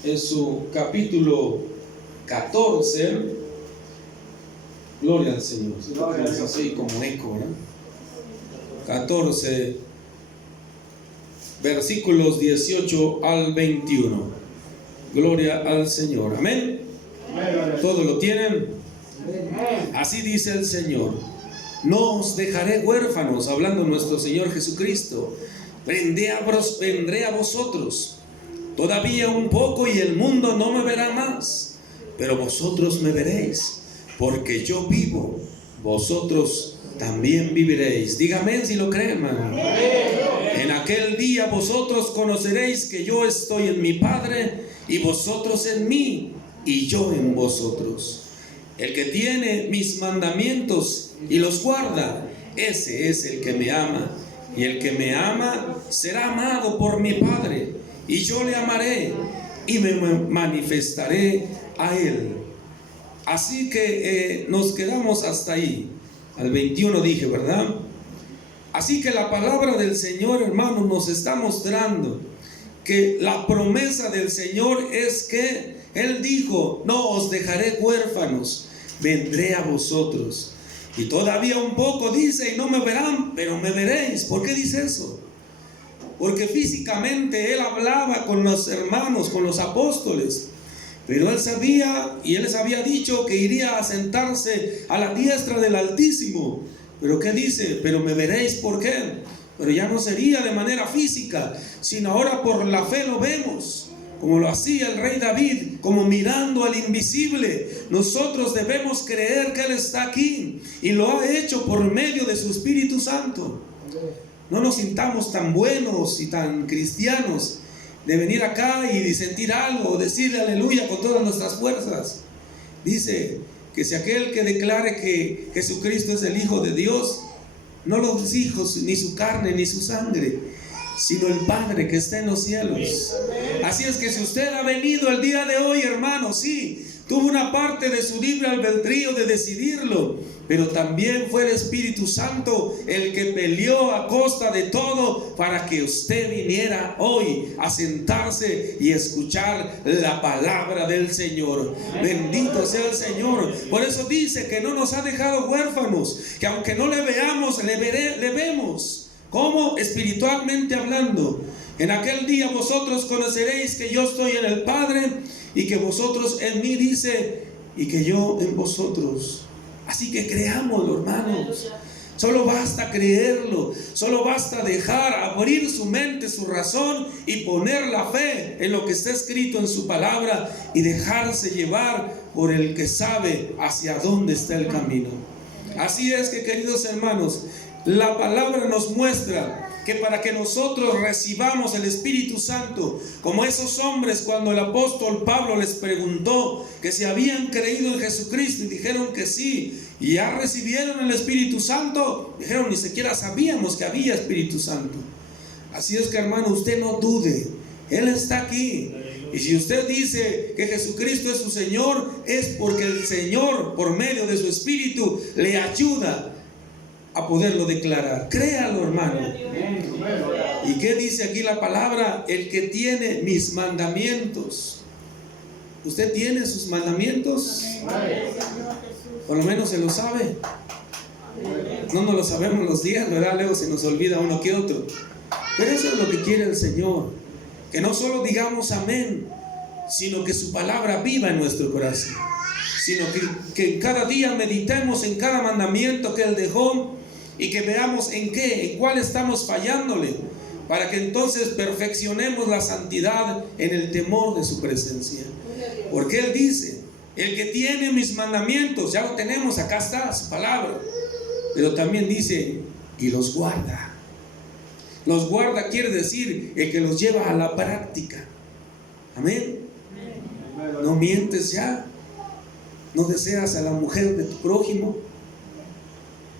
en su capítulo 14. Gloria al Señor. Así como eco, ¿no? 14, versículos 18 al 21. Gloria al Señor. Amén. ¿Todos lo tienen? Así dice el Señor: no os dejaré huérfanos, hablando nuestro Señor Jesucristo. Vendré a vosotros. Todavía un poco y el mundo no me verá más, pero vosotros me veréis, porque yo vivo, vosotros también viviréis. Dígame si lo creen, hermano. En aquel día vosotros conoceréis que yo estoy en mi Padre, y vosotros en mí, y yo en vosotros. El que tiene mis mandamientos y los guarda, ese es el que me ama. Y el que me ama será amado por mi Padre, y yo le amaré y me manifestaré a él. Así que nos quedamos hasta ahí. Al 21 dije, ¿verdad? Así que la palabra del Señor, hermano, nos está mostrando que la promesa del Señor es que Él dijo: no os dejaré huérfanos, vendré a vosotros. Y todavía un poco dice, y no me verán, pero me veréis. ¿Por qué dice eso? Porque físicamente Él hablaba con los hermanos, con los apóstoles, pero Él sabía, y Él les había dicho que iría a sentarse a la diestra del Altísimo. ¿Pero qué dice? Pero me veréis. ¿Por qué? Pero ya no sería de manera física, sino ahora por la fe lo vemos, como lo hacía el rey David, como mirando al invisible. Nosotros debemos creer que Él está aquí, y lo ha hecho por medio de su Espíritu Santo. No nos sintamos tan buenos y tan cristianos de venir acá y de sentir algo, o decirle aleluya con todas nuestras fuerzas. Dice que si aquel que declare que Jesucristo es el Hijo de Dios, no los hijos, ni su carne, ni su sangre, sino el Padre que está en los cielos. Así es que si usted ha venido el día de hoy, hermano, sí, tuvo una parte de su libre albedrío de decidirlo, pero también fue el Espíritu Santo el que peleó a costa de todo para que usted viniera hoy a sentarse y escuchar la palabra del Señor. Bendito sea el Señor. Por eso dice que no nos ha dejado huérfanos, que aunque no le veamos, le vemos. ¿Cómo? Espiritualmente hablando. En aquel día vosotros conoceréis que yo estoy en el Padre, y que vosotros en mí, dice, y que yo en vosotros. Así que creámoslo, hermanos. Solo basta creerlo. Solo basta dejar abrir su mente, su razón, y poner la fe en lo que está escrito en su palabra, y dejarse llevar por el que sabe hacia dónde está el camino. Así es que, queridos hermanos, la palabra nos muestra que para que nosotros recibamos el Espíritu Santo, como esos hombres cuando el apóstol Pablo les preguntó que si habían creído en Jesucristo, y dijeron que sí, y ya recibieron el Espíritu Santo, dijeron, ni siquiera sabíamos que había Espíritu Santo. Así es que, hermano, usted no dude, Él está aquí. Y si usted dice que Jesucristo es su Señor, es porque el Señor, por medio de su Espíritu, le ayuda a poderlo declarar. Créalo, hermano. ¿Y qué dice aquí la palabra? El que tiene mis mandamientos. ¿Usted tiene sus mandamientos? Por lo menos se lo sabe. No nos lo sabemos los días, ¿verdad? Luego se nos olvida uno que otro. Pero eso es lo que quiere el Señor. Que no solo digamos amén, sino que su palabra viva en nuestro corazón. Sino que cada día meditemos en cada mandamiento que Él dejó y que veamos en cuál estamos fallándole, para que entonces perfeccionemos la santidad en el temor de su presencia. Porque Él dice, el que tiene mis mandamientos, ya lo tenemos, acá está su palabra, pero también dice, y los guarda. Los guarda quiere decir el que los lleva a la práctica. Amén. No mientes ya. No deseas a la mujer de tu prójimo.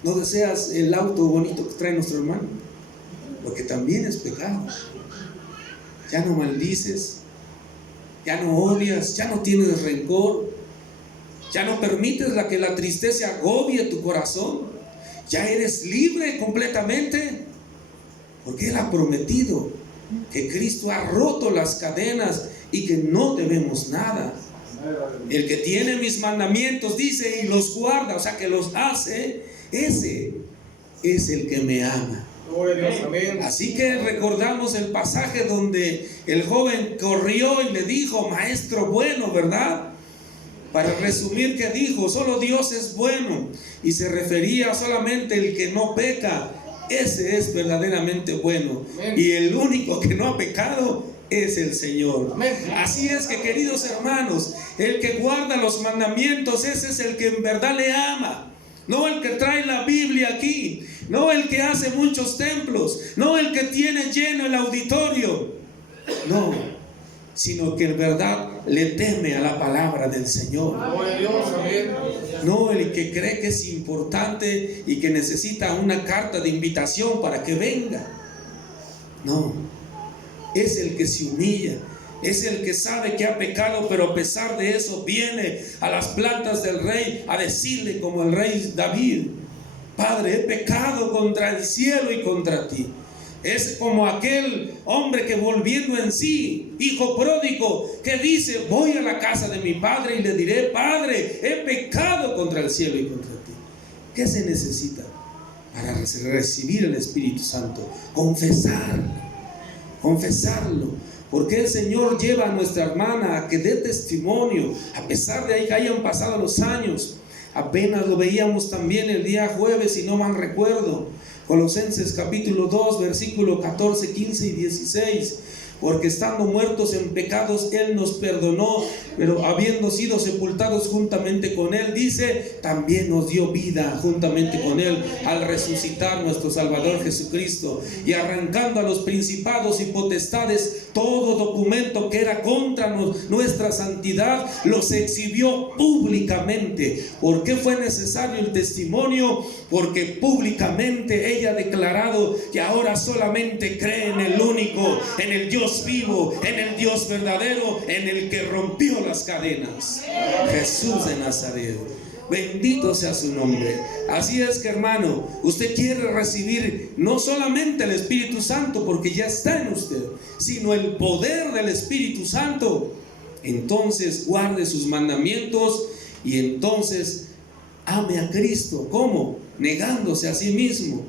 No deseas el auto bonito que trae nuestro hermano, porque también es pecado. Ya no maldices, ya no odias, ya no tienes rencor, ya no permites que la tristeza agobie tu corazón. Ya eres libre completamente, porque Él ha prometido que Cristo ha roto las cadenas y que no debemos nada. El que tiene mis mandamientos, dice, y los guarda, o sea que los hace, ese es el que me ama. Así que recordamos el pasaje donde el joven corrió y le dijo, maestro bueno, ¿verdad? Para resumir, que dijo, solo Dios es bueno, y se refería solamente el que no peca, ese es verdaderamente bueno. Y el único que no ha pecado es el Señor. Así es que, queridos hermanos, el que guarda los mandamientos, ese es el que en verdad le ama. No el que trae la Biblia aquí, no el que hace muchos templos, no el que tiene lleno el auditorio, no, sino que en verdad le teme a la palabra del Señor. No el que cree que es importante y que necesita una carta de invitación para que venga. No, es el que se humilla. Es el que sabe que ha pecado, pero a pesar de eso viene a las plantas del rey a decirle como el rey David: Padre, he pecado contra el cielo y contra ti. Es como aquel hombre que, volviendo en sí, hijo pródigo, que dice: voy a la casa de mi padre y le diré: Padre, he pecado contra el cielo y contra ti. ¿Qué se necesita para recibir el Espíritu Santo? Confesarlo. Porque el Señor lleva a nuestra hermana a que dé testimonio, a pesar de que hayan pasado los años. Apenas lo veíamos también el día jueves, si no mal recuerdo, Colosenses capítulo 2, versículo 14, 15 y 16. Porque estando muertos en pecados, Él nos perdonó, pero habiendo sido sepultados juntamente con Él, dice, también nos dio vida juntamente con Él al resucitar nuestro Salvador Jesucristo, y arrancando a los principados y potestades todo documento que era contra nuestra santidad, los exhibió públicamente. ¿Por qué fue necesario el testimonio? Porque públicamente ella ha declarado que ahora solamente cree en el único, en el Dios vivo, en el Dios verdadero, en el que rompió las cadenas, Jesús de Nazaret. Bendito sea su nombre. Así es que, hermano, usted quiere recibir no solamente el Espíritu Santo, porque ya está en usted, sino el poder del Espíritu Santo. Entonces guarde sus mandamientos y entonces ame a Cristo. ¿Cómo? Negándose a sí mismo.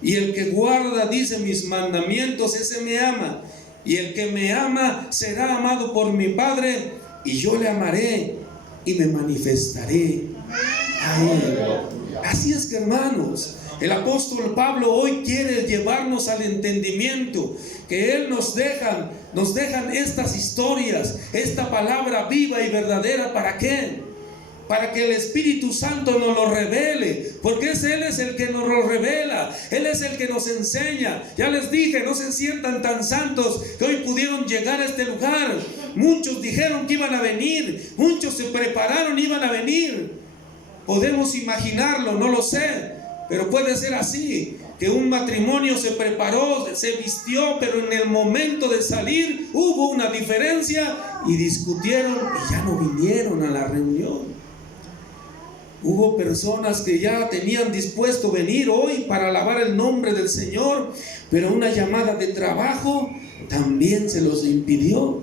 Y el que guarda, dice, mis mandamientos, ese me ama. Y el que me ama será amado por mi Padre, y yo le amaré y me manifestaré a Él. Así es que, hermanos, el apóstol Pablo hoy quiere llevarnos al entendimiento que Él nos dejan estas historias, esta palabra viva y verdadera. ¿Para qué? Para que el Espíritu Santo nos lo revele, porque Él es el que nos lo revela, Él es el que nos enseña. Ya les dije, no se sientan tan santos que hoy pudieron llegar a este lugar. Muchos dijeron que iban a venir, muchos se prepararon y iban a venir. Podemos imaginarlo, no lo sé, pero puede ser así, que un matrimonio se preparó, se vistió, pero en el momento de salir hubo una diferencia y discutieron y ya no vinieron a la reunión. Hubo personas que ya tenían dispuesto venir hoy para alabar el nombre del Señor, pero una llamada de trabajo también se los impidió.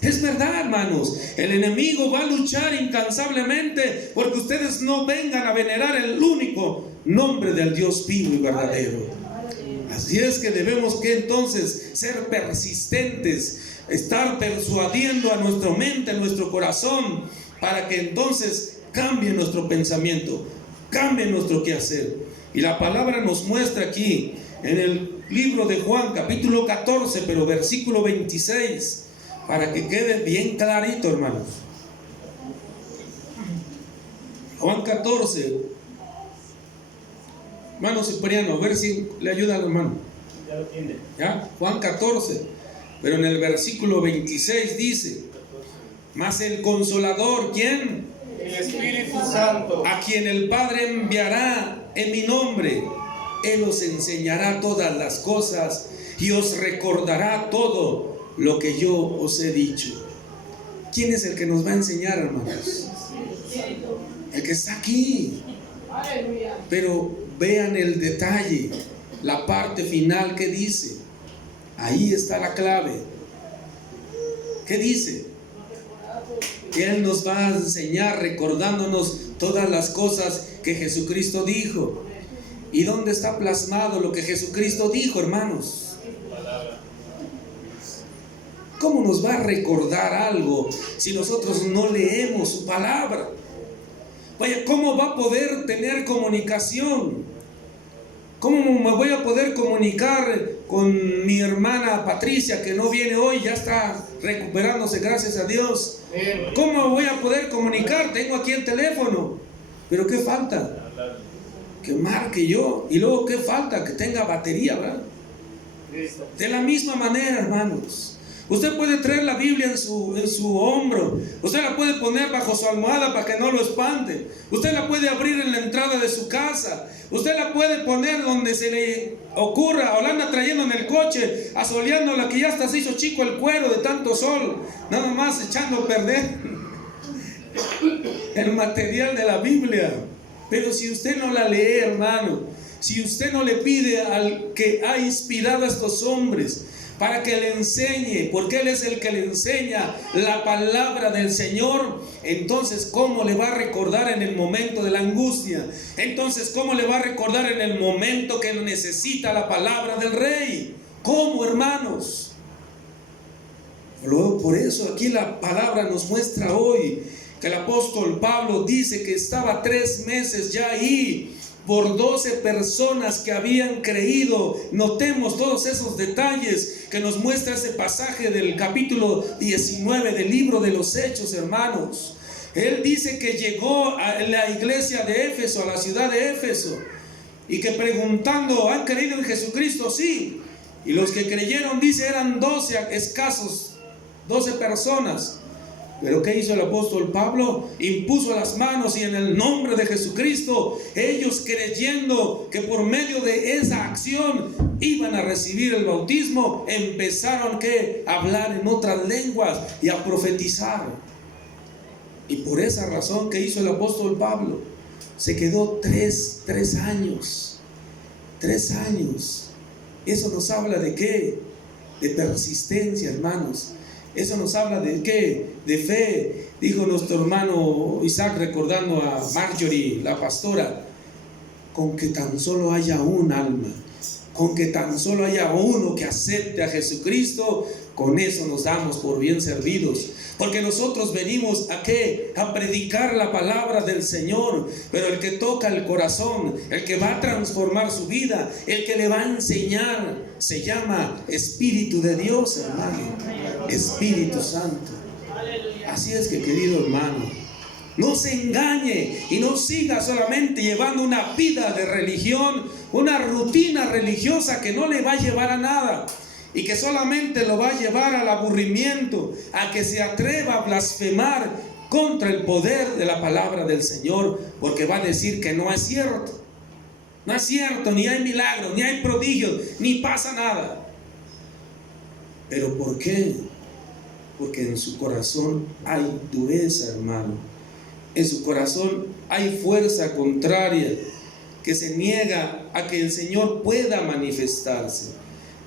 Es verdad, hermanos, el enemigo va a luchar incansablemente porque ustedes no vengan a venerar el único nombre del Dios vivo y verdadero. Así es que debemos que entonces ser persistentes, estar persuadiendo a nuestra mente, a nuestro corazón, para que entonces cambie nuestro pensamiento, cambie nuestro quehacer. Y la palabra nos muestra aquí en el libro de Juan, capítulo 14, pero versículo 26, para que quede bien clarito, hermanos. Juan 14. Hermano Cipriano, a ver si le ayuda al hermano. Ya lo tiene. ¿Ya? Juan 14, pero en el versículo 26 dice: mas el Consolador, ¿quién? El Espíritu Santo, A quien el Padre enviará en mi nombre, Él os enseñará todas las cosas y os recordará todo lo que yo os he dicho. ¿Quién es el que nos va a enseñar, hermanos? El que está aquí. Pero vean el detalle, la parte final que dice. Ahí está la clave. ¿Qué dice? Que Él nos va a enseñar recordándonos todas las cosas que Jesucristo dijo. ¿Y dónde está plasmado lo que Jesucristo dijo, hermanos? ¿Cómo nos va a recordar algo si nosotros no leemos su palabra? Vaya, ¿cómo va a poder tener comunicación? ¿Cómo me voy a poder comunicar con mi hermana Patricia, que no viene hoy, ya está recuperándose, gracias a Dios? ¿Cómo voy a poder comunicar? Tengo aquí el teléfono, pero ¿qué falta? Que marque yo. Y luego, ¿qué falta? Que tenga batería, ¿verdad? De la misma manera, hermanos, usted puede traer la Biblia en su hombro. Usted la puede poner bajo su almohada para que no lo espante. Usted la puede abrir en la entrada de su casa. Usted la puede poner donde se le ocurra, o la anda trayendo en el coche, asoleándola, que ya hasta se hizo chico el cuero de tanto sol, nada más echando a perder el material de la Biblia. Pero si usted no la lee, hermano, si usted no le pide al que ha inspirado a estos hombres para que le enseñe, porque Él es el que le enseña la palabra del Señor, entonces ¿cómo le va a recordar en el momento de la angustia? Entonces ¿cómo le va a recordar en el momento que necesita la palabra del Rey? ¿Cómo, hermanos? Luego, por eso aquí la palabra nos muestra hoy que el apóstol Pablo dice que estaba 3 meses ya ahí por 12 personas que habían creído. Notemos todos esos detalles que nos muestra ese pasaje del capítulo 19 del libro de los Hechos, hermanos. Él dice que llegó a la iglesia de Éfeso, a la ciudad de Éfeso, y que preguntando: ¿han creído en Jesucristo? Sí. Y los que creyeron, dice, eran 12 escasos, 12 personas. Pero ¿qué hizo el apóstol Pablo? Impuso las manos y en el nombre de Jesucristo, ellos creyendo que por medio de esa acción iban a recibir el bautismo, empezaron a hablar en otras lenguas y a profetizar. Y por esa razón que hizo el apóstol Pablo, se quedó 3 años. 3 años. Eso nos habla de ¿qué? De persistencia, hermanos. Eso nos habla de ¿qué? De fe. Dijo nuestro hermano Isaac, recordando a Marjorie, la pastora: con que tan solo haya un alma, con que tan solo haya uno que acepte a Jesucristo, con eso nos damos por bien servidos. Porque nosotros venimos ¿a qué? A predicar la palabra del Señor. Pero el que toca el corazón, el que va a transformar su vida, el que le va a enseñar, se llama Espíritu de Dios, hermano. Espíritu Santo. Así es que, querido hermano, no se engañe y no siga solamente llevando una vida de religión, una rutina religiosa que no le va a llevar a nada y que solamente lo va a llevar al aburrimiento, a que se atreva a blasfemar contra el poder de la palabra del Señor, porque va a decir que no es cierto. No es cierto, ni hay milagros, ni hay prodigios, ni pasa nada. ¿Pero por qué? Porque en su corazón hay dureza, hermano. en su corazón hay fuerza contraria que se niega a que el Señor pueda manifestarse.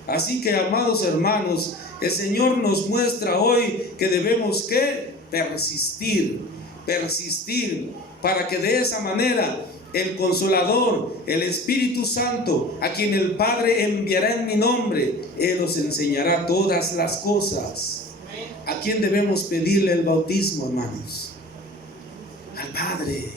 Así que, amados hermanos, el Señor nos muestra hoy que debemos ¿qué? Persistir para que de esa manera el Consolador, el Espíritu Santo, a quien el Padre enviará en mi nombre, Él os enseñará todas las cosas. ¿A quién debemos pedirle el bautismo, hermanos? Al Padre.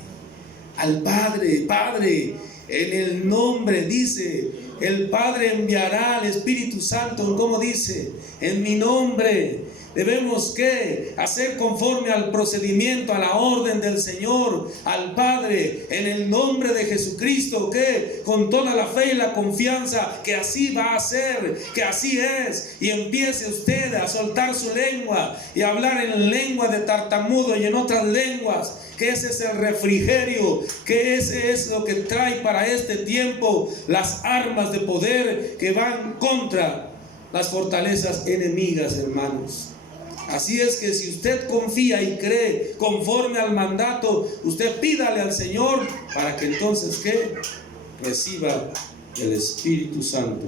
Padre, en el nombre, dice, el Padre enviará al Espíritu Santo, ¿cómo dice? En mi nombre. Debemos ¿qué? Hacer conforme al procedimiento, a la orden del Señor, al Padre, en el nombre de Jesucristo, ¿qué? Con toda la fe y la confianza que así va a ser, que así es. Y empiece usted a soltar su lengua y a hablar en lengua de tartamudo y en otras lenguas, que ese es el refrigerio, que ese es lo que trae para este tiempo las armas de poder que van contra las fortalezas enemigas, hermanos. Así es que si usted confía y cree conforme al mandato, usted pídale al Señor para que entonces ¿qué? Reciba el Espíritu Santo.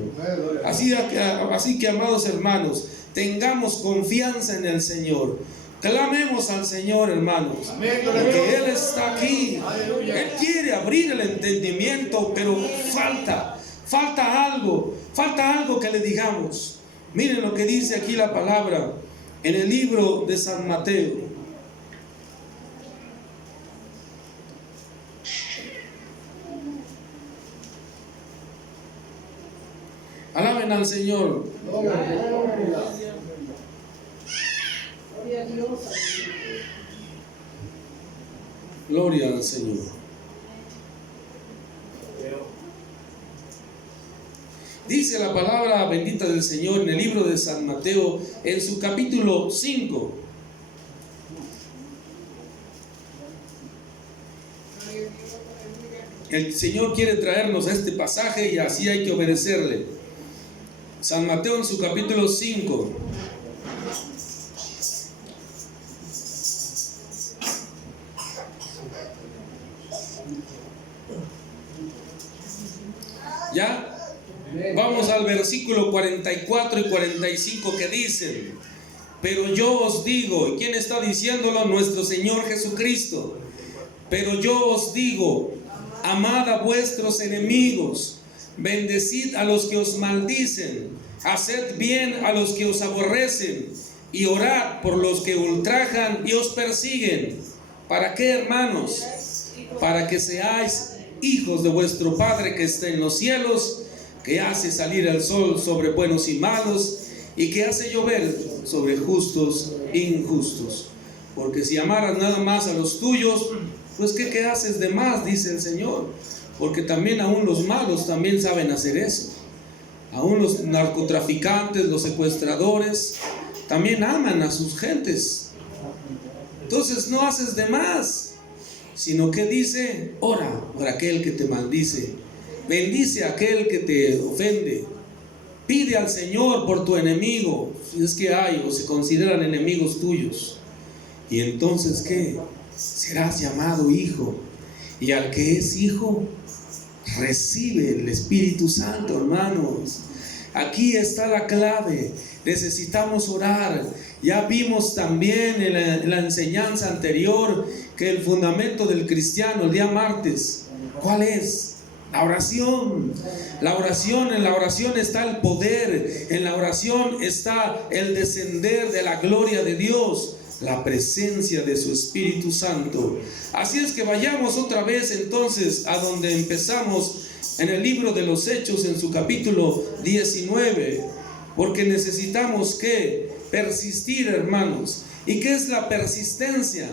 Así que, amados hermanos, tengamos confianza en el Señor. Clamemos al Señor, hermanos, porque Él está aquí. Él quiere abrir el entendimiento, pero falta algo que le digamos. Miren lo que dice aquí la palabra en el libro de San Mateo. Alaben al Señor. Gloria al Señor. Dice la palabra bendita del Señor en el libro de San Mateo, en su capítulo 5. El Señor quiere traernos a este pasaje y así hay que obedecerle. San Mateo en su capítulo 5. ¿Ya? Vamos al versículo 44 y 45 que dicen: pero yo os digo, ¿y quién está diciéndolo? Nuestro Señor Jesucristo. Pero yo os digo, amad a vuestros enemigos, bendecid a los que os maldicen, haced bien a los que os aborrecen, y orad por los que ultrajan y os persiguen. ¿Para qué, hermanos? Para que seáis hijos de vuestro Padre que está en los cielos, que hace salir el sol sobre buenos y malos, y que hace llover sobre justos e injustos. Porque si amaras nada más a los tuyos, pues ¿qué haces de más? Dice el Señor. Porque también aún los malos también saben hacer eso. Aún los narcotraficantes, los secuestradores, también aman a sus gentes. Entonces no haces de más, sino que dice: ora por aquel que te maldice, bendice a aquel que te ofende, pide al Señor por tu enemigo, si es que hay o se consideran enemigos tuyos. Y entonces ¿qué? Serás llamado hijo. Y al que es hijo, recibe el Espíritu Santo, hermanos. Aquí está la clave. Necesitamos orar. Ya vimos también en la enseñanza anterior que el fundamento del cristiano el día martes, ¿cuál es? La oración. La oración, en la oración está el poder, en la oración está el descender de la gloria de Dios, la presencia de su Espíritu Santo. Así es que vayamos otra vez entonces a donde empezamos, en el libro de los Hechos, en su capítulo 19, porque necesitamos que persistir, hermanos. ¿Y qué es la persistencia?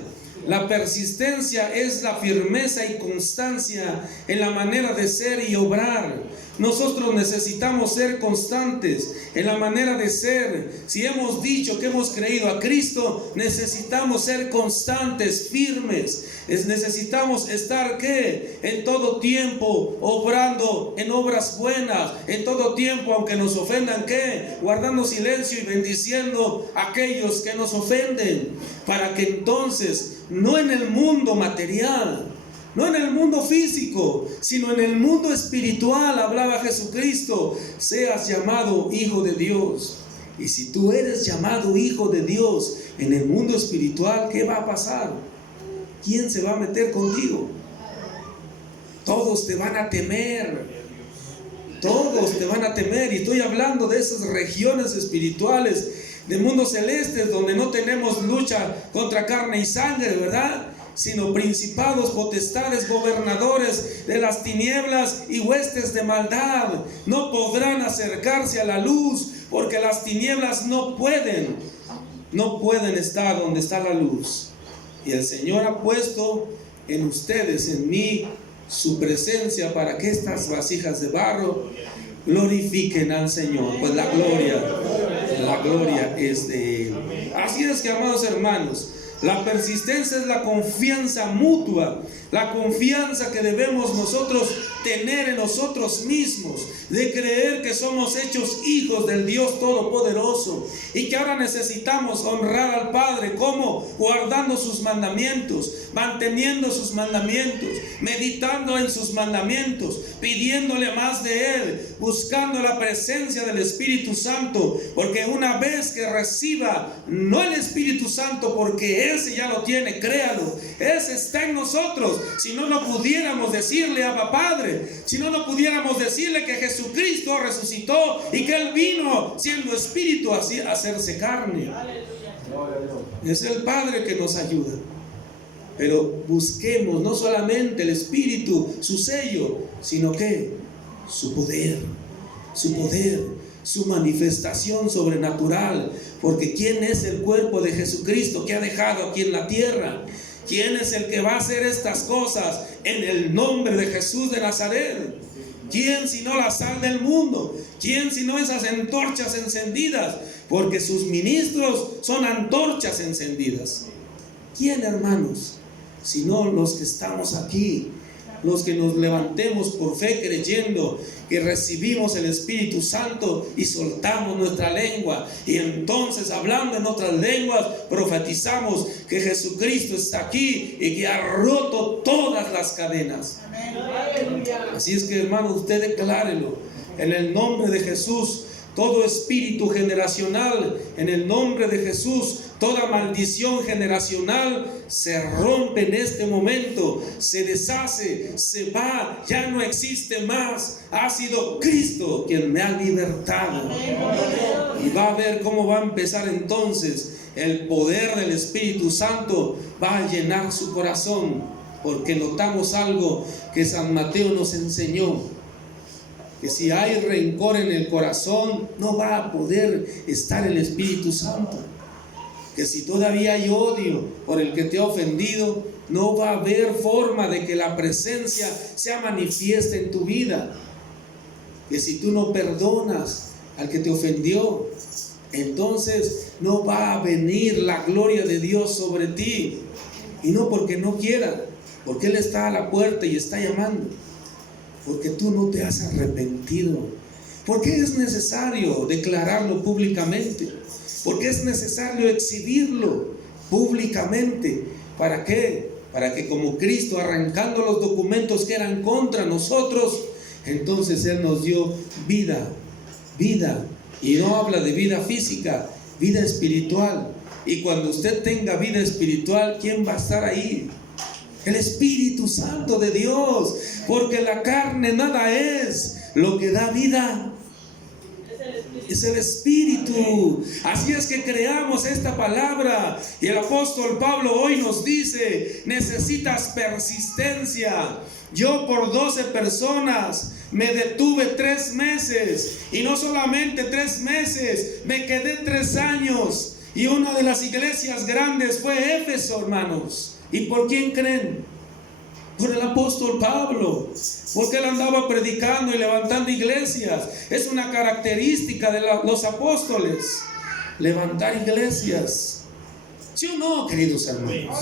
La persistencia es la firmeza y constancia en la manera de ser y obrar. Nosotros necesitamos ser constantes en la manera de ser. Si hemos dicho que hemos creído a Cristo, necesitamos ser constantes, firmes. Necesitamos estar ¿qué? En todo tiempo obrando en obras buenas, en todo tiempo, aunque nos ofendan, ¿qué? Guardando silencio y bendiciendo a aquellos que nos ofenden, para que entonces, no en el mundo material, no en el mundo físico, sino en el mundo espiritual, hablaba Jesucristo, seas llamado hijo de Dios. Y si tú eres llamado hijo de Dios en el mundo espiritual, ¿qué va a pasar? ¿Quién se va a meter contigo? Todos te van a temer. Todos te van a temer. Y estoy hablando de esas regiones espirituales, de mundos celestes, donde no tenemos lucha contra carne y sangre, ¿verdad? Sino principados, potestades, gobernadores de las tinieblas y huestes de maldad. No podrán acercarse a la luz, porque las tinieblas no pueden estar donde está la luz. Y el Señor ha puesto en ustedes, en mí, su presencia para que estas vasijas de barro glorifiquen al Señor. Pues la gloria es de Él. Así es que, amados hermanos, la persistencia es la confianza mutua, la confianza que debemos nosotros tener en nosotros mismos, de creer que somos hechos hijos del Dios Todopoderoso y que ahora necesitamos honrar al Padre. ¿Cómo? Guardando sus mandamientos, manteniendo sus mandamientos, meditando en sus mandamientos, pidiéndole más de Él, buscando la presencia del Espíritu Santo, porque una vez que reciba, no el Espíritu Santo, porque ese ya lo tiene, créalo, ese está en nosotros. Si no, no pudiéramos decirle Abba Padre, si no, no pudiéramos decirle que Jesucristo resucitó y que Él vino siendo Espíritu a hacerse carne. Es el Padre que nos ayuda. Pero busquemos no solamente el Espíritu, su sello, sino que su poder, su manifestación sobrenatural. Porque ¿quién es el cuerpo de Jesucristo que ha dejado aquí en la tierra? ¿Quién es el que va a hacer estas cosas en el nombre de Jesús de Nazaret? ¿Quién sino la sal del mundo? ¿Quién sino esas antorchas encendidas? Porque sus ministros son antorchas encendidas. ¿Quién, hermanos? Sino los que estamos aquí, los que nos levantemos por fe creyendo que recibimos el Espíritu Santo y soltamos nuestra lengua, y entonces hablando en otras lenguas profetizamos que Jesucristo está aquí y que ha roto todas las cadenas. Así es que, hermano, usted declárelo en el nombre de Jesús. Todo espíritu generacional, en el nombre de Jesús, toda maldición generacional se rompe en este momento, se deshace, se va, ya no existe más. Ha sido Cristo quien me ha libertado. Y va a ver cómo va a empezar entonces el poder del Espíritu Santo, va a llenar su corazón, porque notamos algo que San Mateo nos enseñó. Que si hay rencor en el corazón, no va a poder estar el Espíritu Santo. Que si todavía hay odio por el que te ha ofendido, no va a haber forma de que la presencia sea manifiesta en tu vida. Que si tú no perdonas al que te ofendió, entonces no va a venir la gloria de Dios sobre ti. Y no porque no quiera, porque Él está a la puerta y está llamando. Porque tú no te has arrepentido. Porque es necesario declararlo públicamente. Porque es necesario exhibirlo públicamente. ¿Para qué? Para que como Cristo, arrancando los documentos que eran contra nosotros, entonces Él nos dio vida. Y no habla de vida física, vida espiritual. Y cuando usted tenga vida espiritual, ¿quién va a estar ahí? El Espíritu Santo de Dios, porque la carne nada es. Lo que da vida es el Espíritu. Así es que creamos esta palabra. Y el apóstol Pablo hoy nos dice: necesitas persistencia. Yo por 12 personas me detuve 3 meses. Y no solamente 3 meses, me quedé 3 años. Y una de las iglesias grandes fue Éfeso, hermanos. ¿Y por quién creen? Por el apóstol Pablo, porque él andaba predicando y levantando iglesias. Es una característica de los apóstoles, levantar iglesias. ¿Sí o no, queridos hermanos?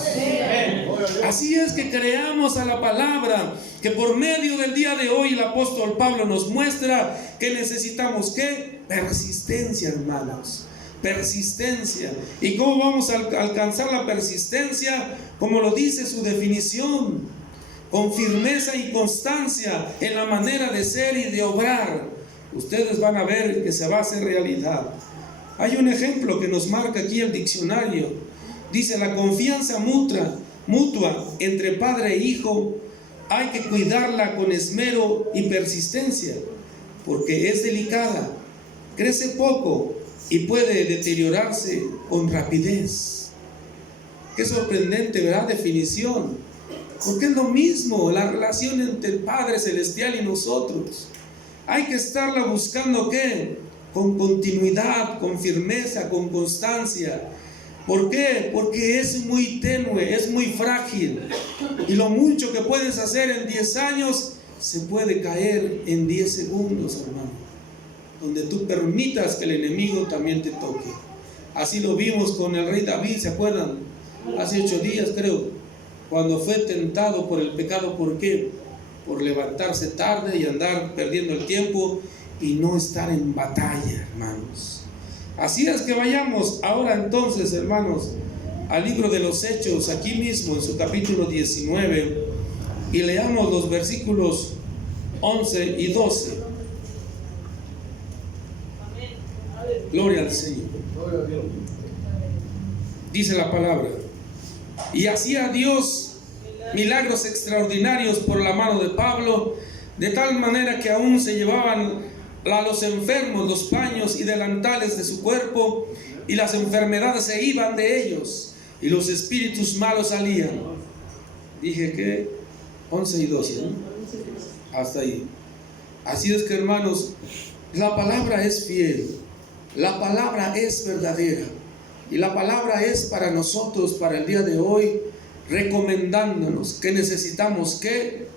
Así es que creamos a la palabra, que por medio del día de hoy el apóstol Pablo nos muestra que necesitamos, ¿qué? Persistencia, hermanos. Persistencia. ¿Y cómo vamos a alcanzar la persistencia? Como lo dice su definición: con firmeza y constancia en la manera de ser y de obrar. Ustedes van a ver que se va a hacer realidad. Hay un ejemplo que nos marca aquí el diccionario. Dice: la confianza mutua entre padre e hijo hay que cuidarla con esmero y persistencia, porque es delicada, crece poco y puede deteriorarse con rapidez. Qué sorprendente, ¿verdad? Definición. Porque es lo mismo la relación entre el Padre Celestial y nosotros. Hay que estarla buscando, ¿qué? Con continuidad, con firmeza, con constancia. ¿Por qué? Porque es muy tenue, es muy frágil. Y lo mucho que puedes hacer en 10 años se puede caer en 10 segundos, hermano. Donde tú permitas que el enemigo también te toque. Así lo vimos con el rey David, ¿se acuerdan? Hace 8 días, creo. Cuando fue tentado por el pecado, ¿por qué? Por levantarse tarde y andar perdiendo el tiempo y no estar en batalla, hermanos. Así es que vayamos ahora entonces, hermanos, al libro de los Hechos, aquí mismo en su capítulo 19, y leamos los versículos 11 y 12. Gloria al Señor. Dice la palabra: y hacía Dios milagros extraordinarios por la mano de Pablo, de tal manera que aún se llevaban a los enfermos los paños y delantales de su cuerpo, y las enfermedades se iban de ellos, y los espíritus malos salían. Dije que 11 y 12, ¿no? Hasta ahí. Así es que, hermanos, la palabra es fiel, la palabra es verdadera. Y la palabra es para nosotros, para el día de hoy, recomendándonos que necesitamos que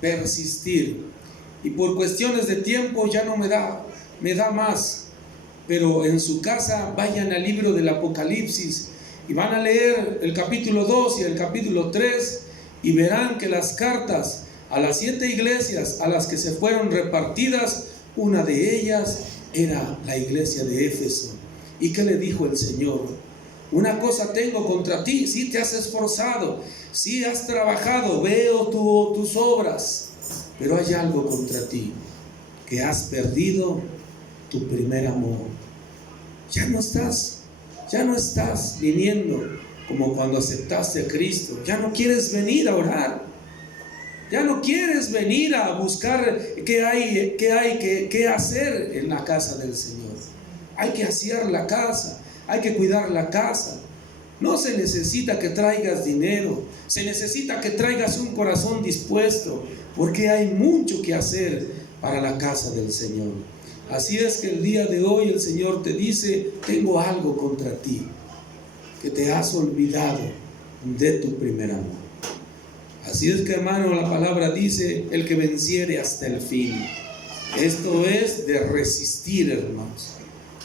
persistir. Y por cuestiones de tiempo ya no me da más. Pero en su casa vayan al libro del Apocalipsis y van a leer el capítulo 2 y el capítulo 3 y verán que las cartas a las 7 iglesias a las que se fueron repartidas, una de ellas era la iglesia de Éfeso. ¿Y qué le dijo el Señor? Una cosa tengo contra ti: sí te has esforzado, sí has trabajado, veo tus obras, pero hay algo contra ti, que has perdido tu primer amor. Ya no estás viniendo como cuando aceptaste a Cristo. Ya no quieres venir a orar, ya no quieres venir a buscar qué hay que hacer en la casa del Señor. Hay que asear la casa, hay que cuidar la casa. No se necesita que traigas dinero, se necesita que traigas un corazón dispuesto, porque hay mucho que hacer para la casa del Señor. Así es que el día de hoy el Señor te dice: tengo algo contra ti, que te has olvidado de tu primer amor. Así es que, hermano, la palabra dice: el que venciere hasta el fin. Esto es de resistir, hermanos.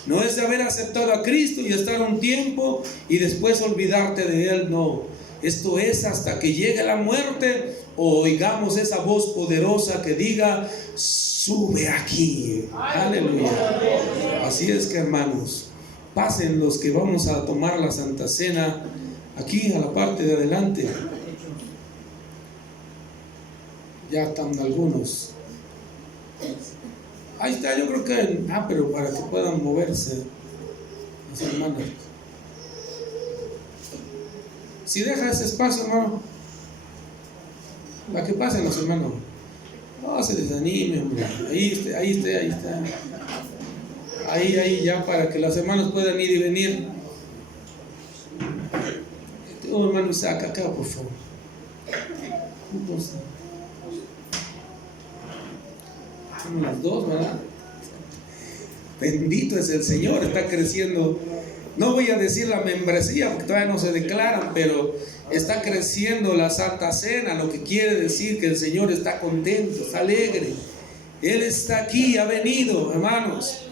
No es de haber aceptado a Cristo y estar un tiempo y después olvidarte de Él, no. Esto es hasta que llegue la muerte o oigamos esa voz poderosa que diga: sube aquí. Aleluya. Así es que, hermanos, pasen los que vamos a tomar la Santa Cena aquí a la parte de adelante. Ya están algunos. Ahí está, yo creo que... pero para que puedan moverse las hermanas. Si deja ese espacio, hermano, para que pasen los hermanos. No se desanime, hombre. Ahí está. Ahí ya, para que los hermanos puedan ir y venir. Hermano Isaac, acá, por favor. Son las dos, ¿verdad? Bendito es el Señor, está creciendo no voy a decir la membresía porque todavía no se declaran, pero está creciendo la Santa Cena, lo que quiere decir que el Señor está contento, está alegre. Él está aquí, ha venido, hermanos.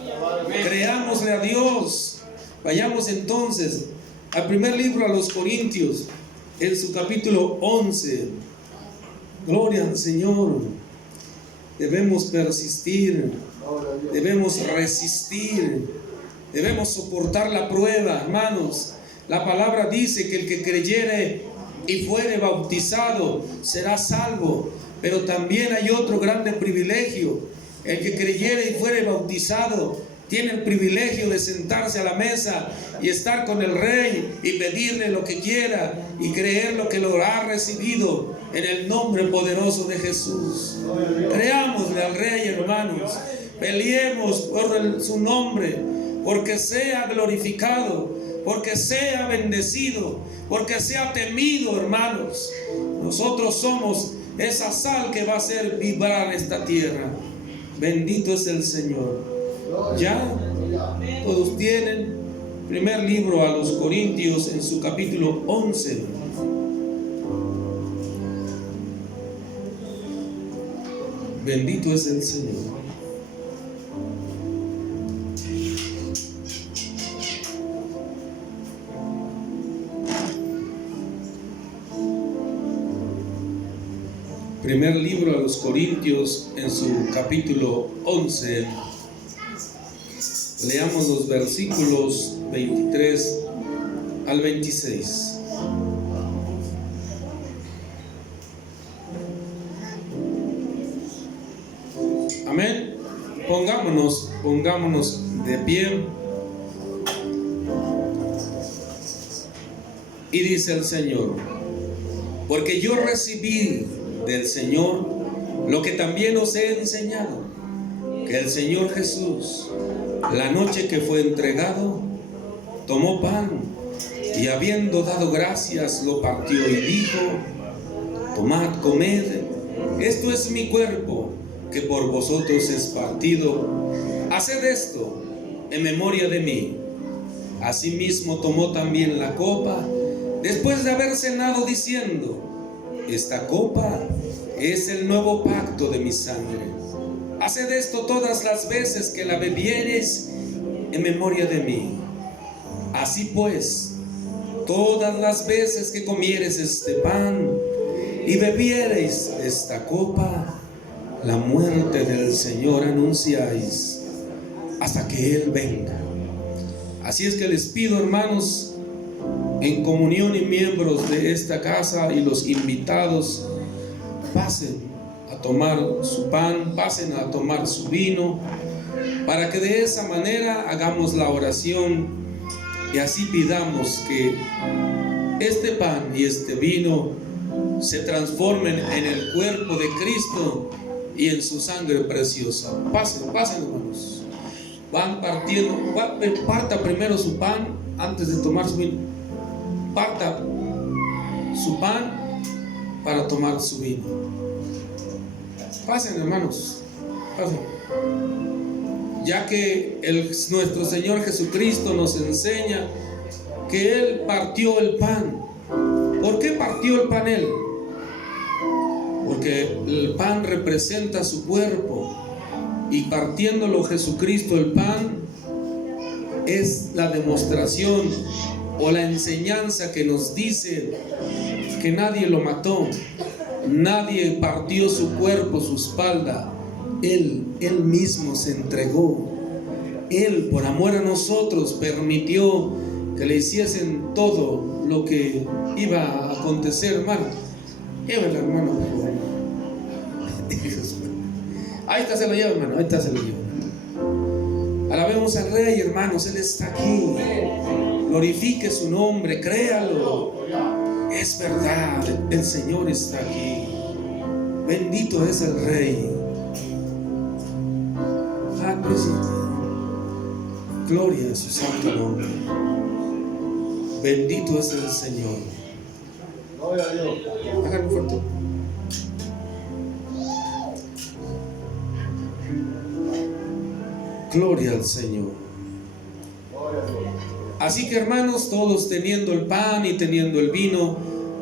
Creámosle a Dios. Vayamos entonces al primer libro a los Corintios, en su capítulo 11. Gloria al Señor. Debemos persistir, debemos resistir, debemos soportar la prueba, hermanos. La palabra dice que el que creyere y fuere bautizado será salvo. Pero también hay otro grande privilegio. El que creyere y fuere bautizado tiene el privilegio de sentarse a la mesa y estar con el Rey y pedirle lo que quiera y creer lo que lo ha recibido en el nombre poderoso de Jesús. Creámosle al Rey, hermanos. Peleemos por su nombre, porque sea glorificado, porque sea bendecido, porque sea temido, hermanos. Nosotros somos esa sal que va a hacer vibrar esta tierra. Bendito es el Señor. Ya todos tienen primer libro a los Corintios en su capítulo 11. Bendito es el Señor. Primer libro a los Corintios en su capítulo 11. Leamos los versículos 23 al 26. Amén. Pongámonos de pie. Y dice el Señor: porque yo recibí del Señor lo que también os he enseñado, que el Señor Jesús, la noche que fue entregado, tomó pan y habiendo dado gracias lo partió y dijo: tomad, comed, esto es mi cuerpo que por vosotros es partido, haced esto en memoria de mí. Asimismo tomó también la copa después de haber cenado, diciendo: esta copa es el nuevo pacto de mi sangre. Haced esto todas las veces que la bebiereis en memoria de mí. Así pues, todas las veces que comiereis este pan y bebiereis esta copa, la muerte del Señor anunciáis hasta que Él venga. Así es que les pido, hermanos, en comunión y miembros de esta casa y los invitados, pasen a tomar su pan, pasen a tomar su vino, para que de esa manera hagamos la oración y así pidamos que este pan y este vino se transformen en el cuerpo de Cristo y en su sangre preciosa. Pasen, hermanos. Van partiendo, parta primero su pan antes de tomar su vino. Parta su pan para tomar su vino. Pasen, hermanos, pasen. Ya que nuestro Señor Jesucristo nos enseña que Él partió el pan. ¿Por qué partió el pan Él? Porque el pan representa su cuerpo, y partiéndolo Jesucristo el pan es la demostración o la enseñanza que nos dice que nadie lo mató, nadie partió su cuerpo, su espalda. Él mismo se entregó. Él, por amor a nosotros, permitió que le hiciesen todo lo que iba a acontecer, hermano. Llévelo, hermano, por favor. Ahí está, se lo lleva, hermano. Ahí está, se lo lleva. Alabemos al Rey, hermanos. Él está aquí. Glorifique su nombre, créalo. Es verdad, el Señor está aquí. Bendito es el Rey. Gloria a su santo nombre. Bendito es el Señor. Gloria a Dios. Háganlo fuerte. Gloria al Señor. Gloria a Dios. Así que, hermanos, todos teniendo el pan y teniendo el vino,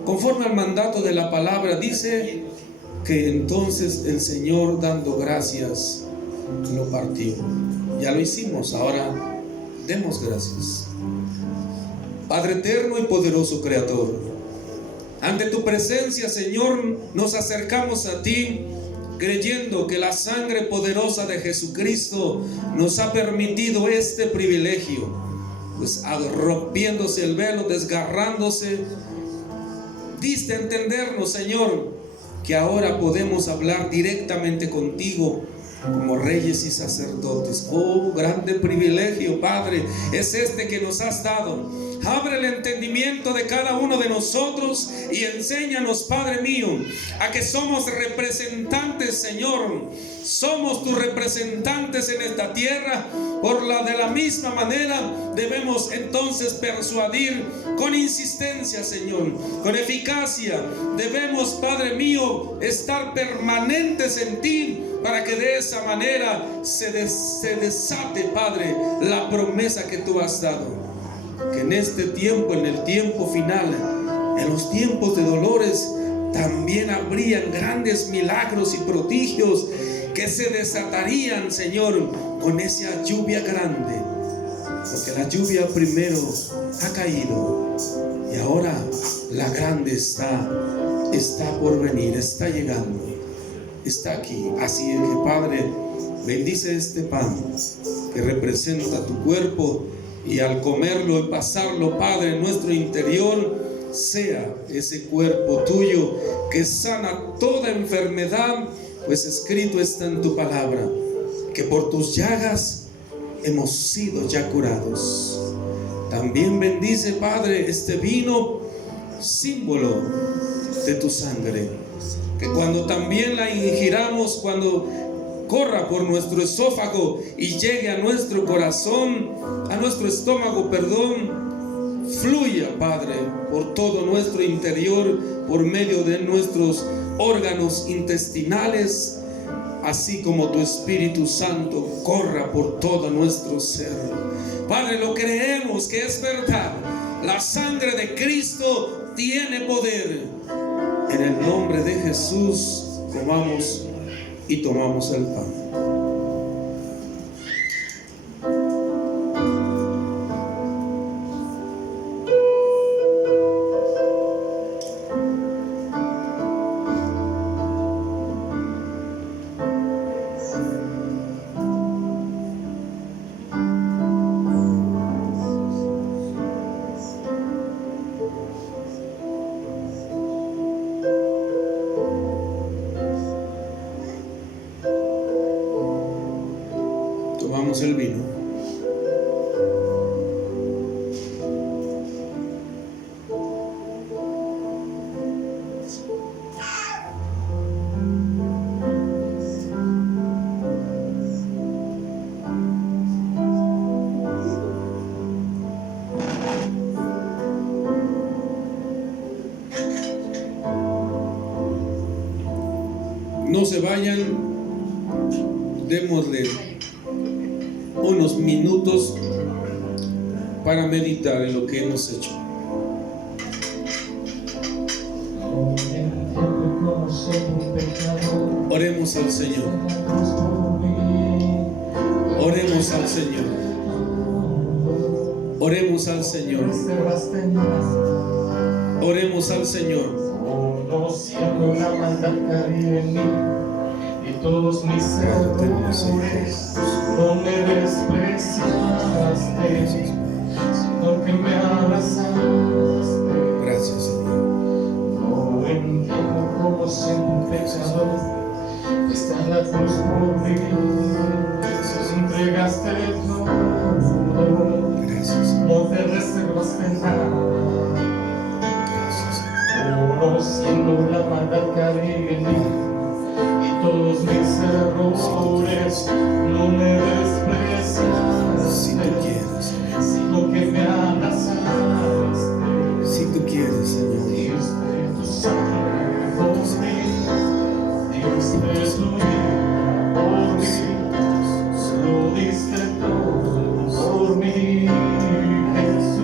conforme al mandato de la palabra, dice que entonces el Señor, dando gracias, lo partió. Ya lo hicimos, ahora demos gracias. Padre eterno y poderoso Creador, ante tu presencia, Señor, nos acercamos a ti, creyendo que la sangre poderosa de Jesucristo nos ha permitido este privilegio, pues rompiéndose el velo, desgarrándose, diste a entendernos, Señor, que ahora podemos hablar directamente contigo como reyes y sacerdotes. Oh, grande privilegio, Padre, es este que nos has dado. Abre el entendimiento de cada uno de nosotros y enséñanos, Padre mío, a que somos representantes, Señor. Somos tus representantes en esta tierra. De la misma manera debemos entonces persuadir con insistencia, Señor, con eficacia. Debemos, Padre mío, estar permanentes en ti, para que de esa manera se desate, Padre, la promesa que tú has dado. Que en este tiempo, en el tiempo final, en los tiempos de dolores, también habrían grandes milagros y prodigios que se desatarían, Señor, con esa lluvia grande. Porque la lluvia primero ha caído y ahora la grande está por venir, está llegando, está aquí. Así es que, Padre, bendice este pan que representa tu cuerpo, y al comerlo y pasarlo, Padre, en nuestro interior, sea ese cuerpo tuyo que sana toda enfermedad, pues escrito está en tu palabra que por tus llagas hemos sido ya curados. También bendice, Padre, este vino, símbolo de tu sangre, que cuando también la ingiramos, cuando corra por nuestro esófago y llegue a nuestro corazón, a nuestro estómago, fluya, Padre, por todo nuestro interior, por medio de nuestros órganos intestinales, así como tu Espíritu Santo corra por todo nuestro ser. Padre, lo creemos que es verdad. La sangre de Cristo tiene poder. En el nombre de Jesús, comamos y tomamos el pan. Tomamos el vino. No se vayan, démosle unos minutos para meditar en lo que hemos hecho. Oremos al Señor. Oremos al Señor. Oremos al Señor. Oremos al Señor. No siendo la maldad caer en mí y todos mis errores, no me despreciaste, sino que me abrazaste. Gracias, Señor. No entiendo cómo siendo un pecador está en la cruz por mí, entregaste todo. Gracias, Señor. No te reservaste nada. No siendo la maldad caer en mí y todos mis errores, no me despreciaste, Si tú quieres, sino que me abrazaste. si tú quieres, Señor. Diste tu sangre por mí, diste tu vida por mí, lo diste todo por mí, Jesús.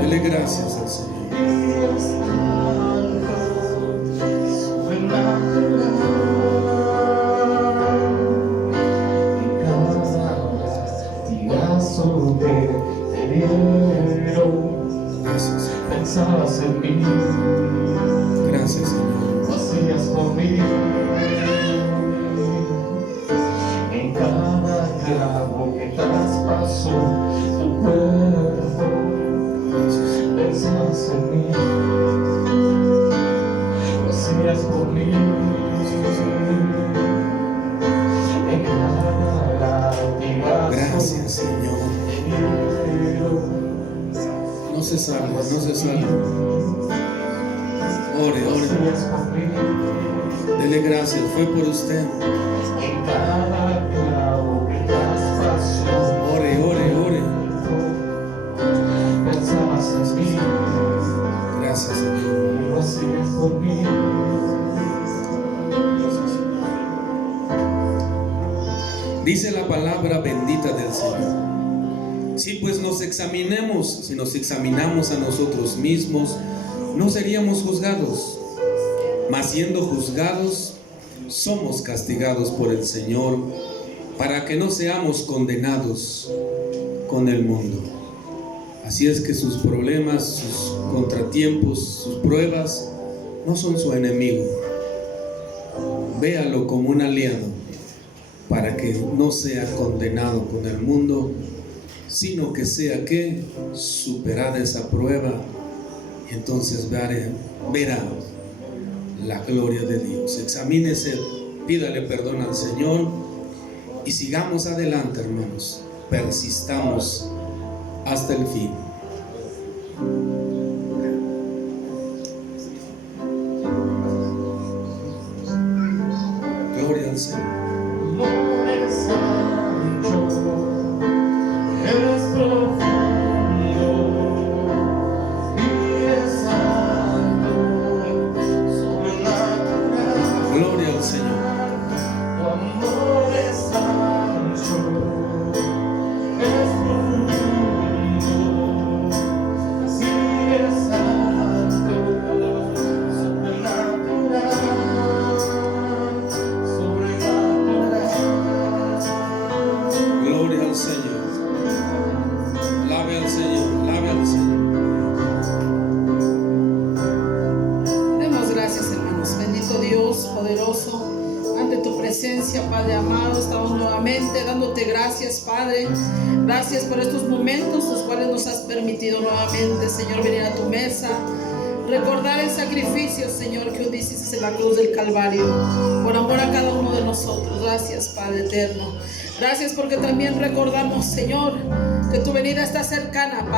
Dele gracias al Señor. Pensabas en mí, Gracias, Señor. lo hacías por mí. En cada clavo que traspasó tu cuerpo, pensabas en mí, lo hacías por mí. En cada latigazo, Gracias, Señor. No se salve, no se salve. Ore, ore. Dele gracias, fue por usted. En cada clavo que traspasó, Ore, ore, ore. pensabas en mí, Gracias, Señor. y lo hacías por mí. Dice la palabra bendita del Señor. Si pues nos examinamos, si nos examinamos a nosotros mismos, no seríamos juzgados. Mas siendo juzgados, somos castigados por el Señor, para que no seamos condenados con el mundo. Así es que sus problemas, sus contratiempos, sus pruebas, no son su enemigo. Véalo como un aliado, para que no sea condenado con el mundo, sino que sea que superada esa prueba, y entonces verá la gloria de Dios. Examínese, pídale perdón al Señor y sigamos adelante, hermanos. Persistamos hasta el fin. Gloria al Señor. Eres ancho, eres profundo y es alto, sobrenatural. Gloria al Señor. Tu amor es ancho, es profundo y es alto, sobrenatural. Gloria al Señor. Lave al Señor, lave al Señor. Demos gracias, hermanos. Bendito Dios, poderoso, ante tu presencia, Padre amado, estamos nuevamente dándote gracias, Padre. Gracias por estos momentos, los cuales nos has permitido nuevamente, Señor, venir a tu mesa. Recordar el sacrificio, Señor, que hiciste en la cruz del Calvario, por amor a cada uno de nosotros. Gracias, Padre eterno. Gracias porque también recordamos, Señor, que tu venida está cercana, Padre.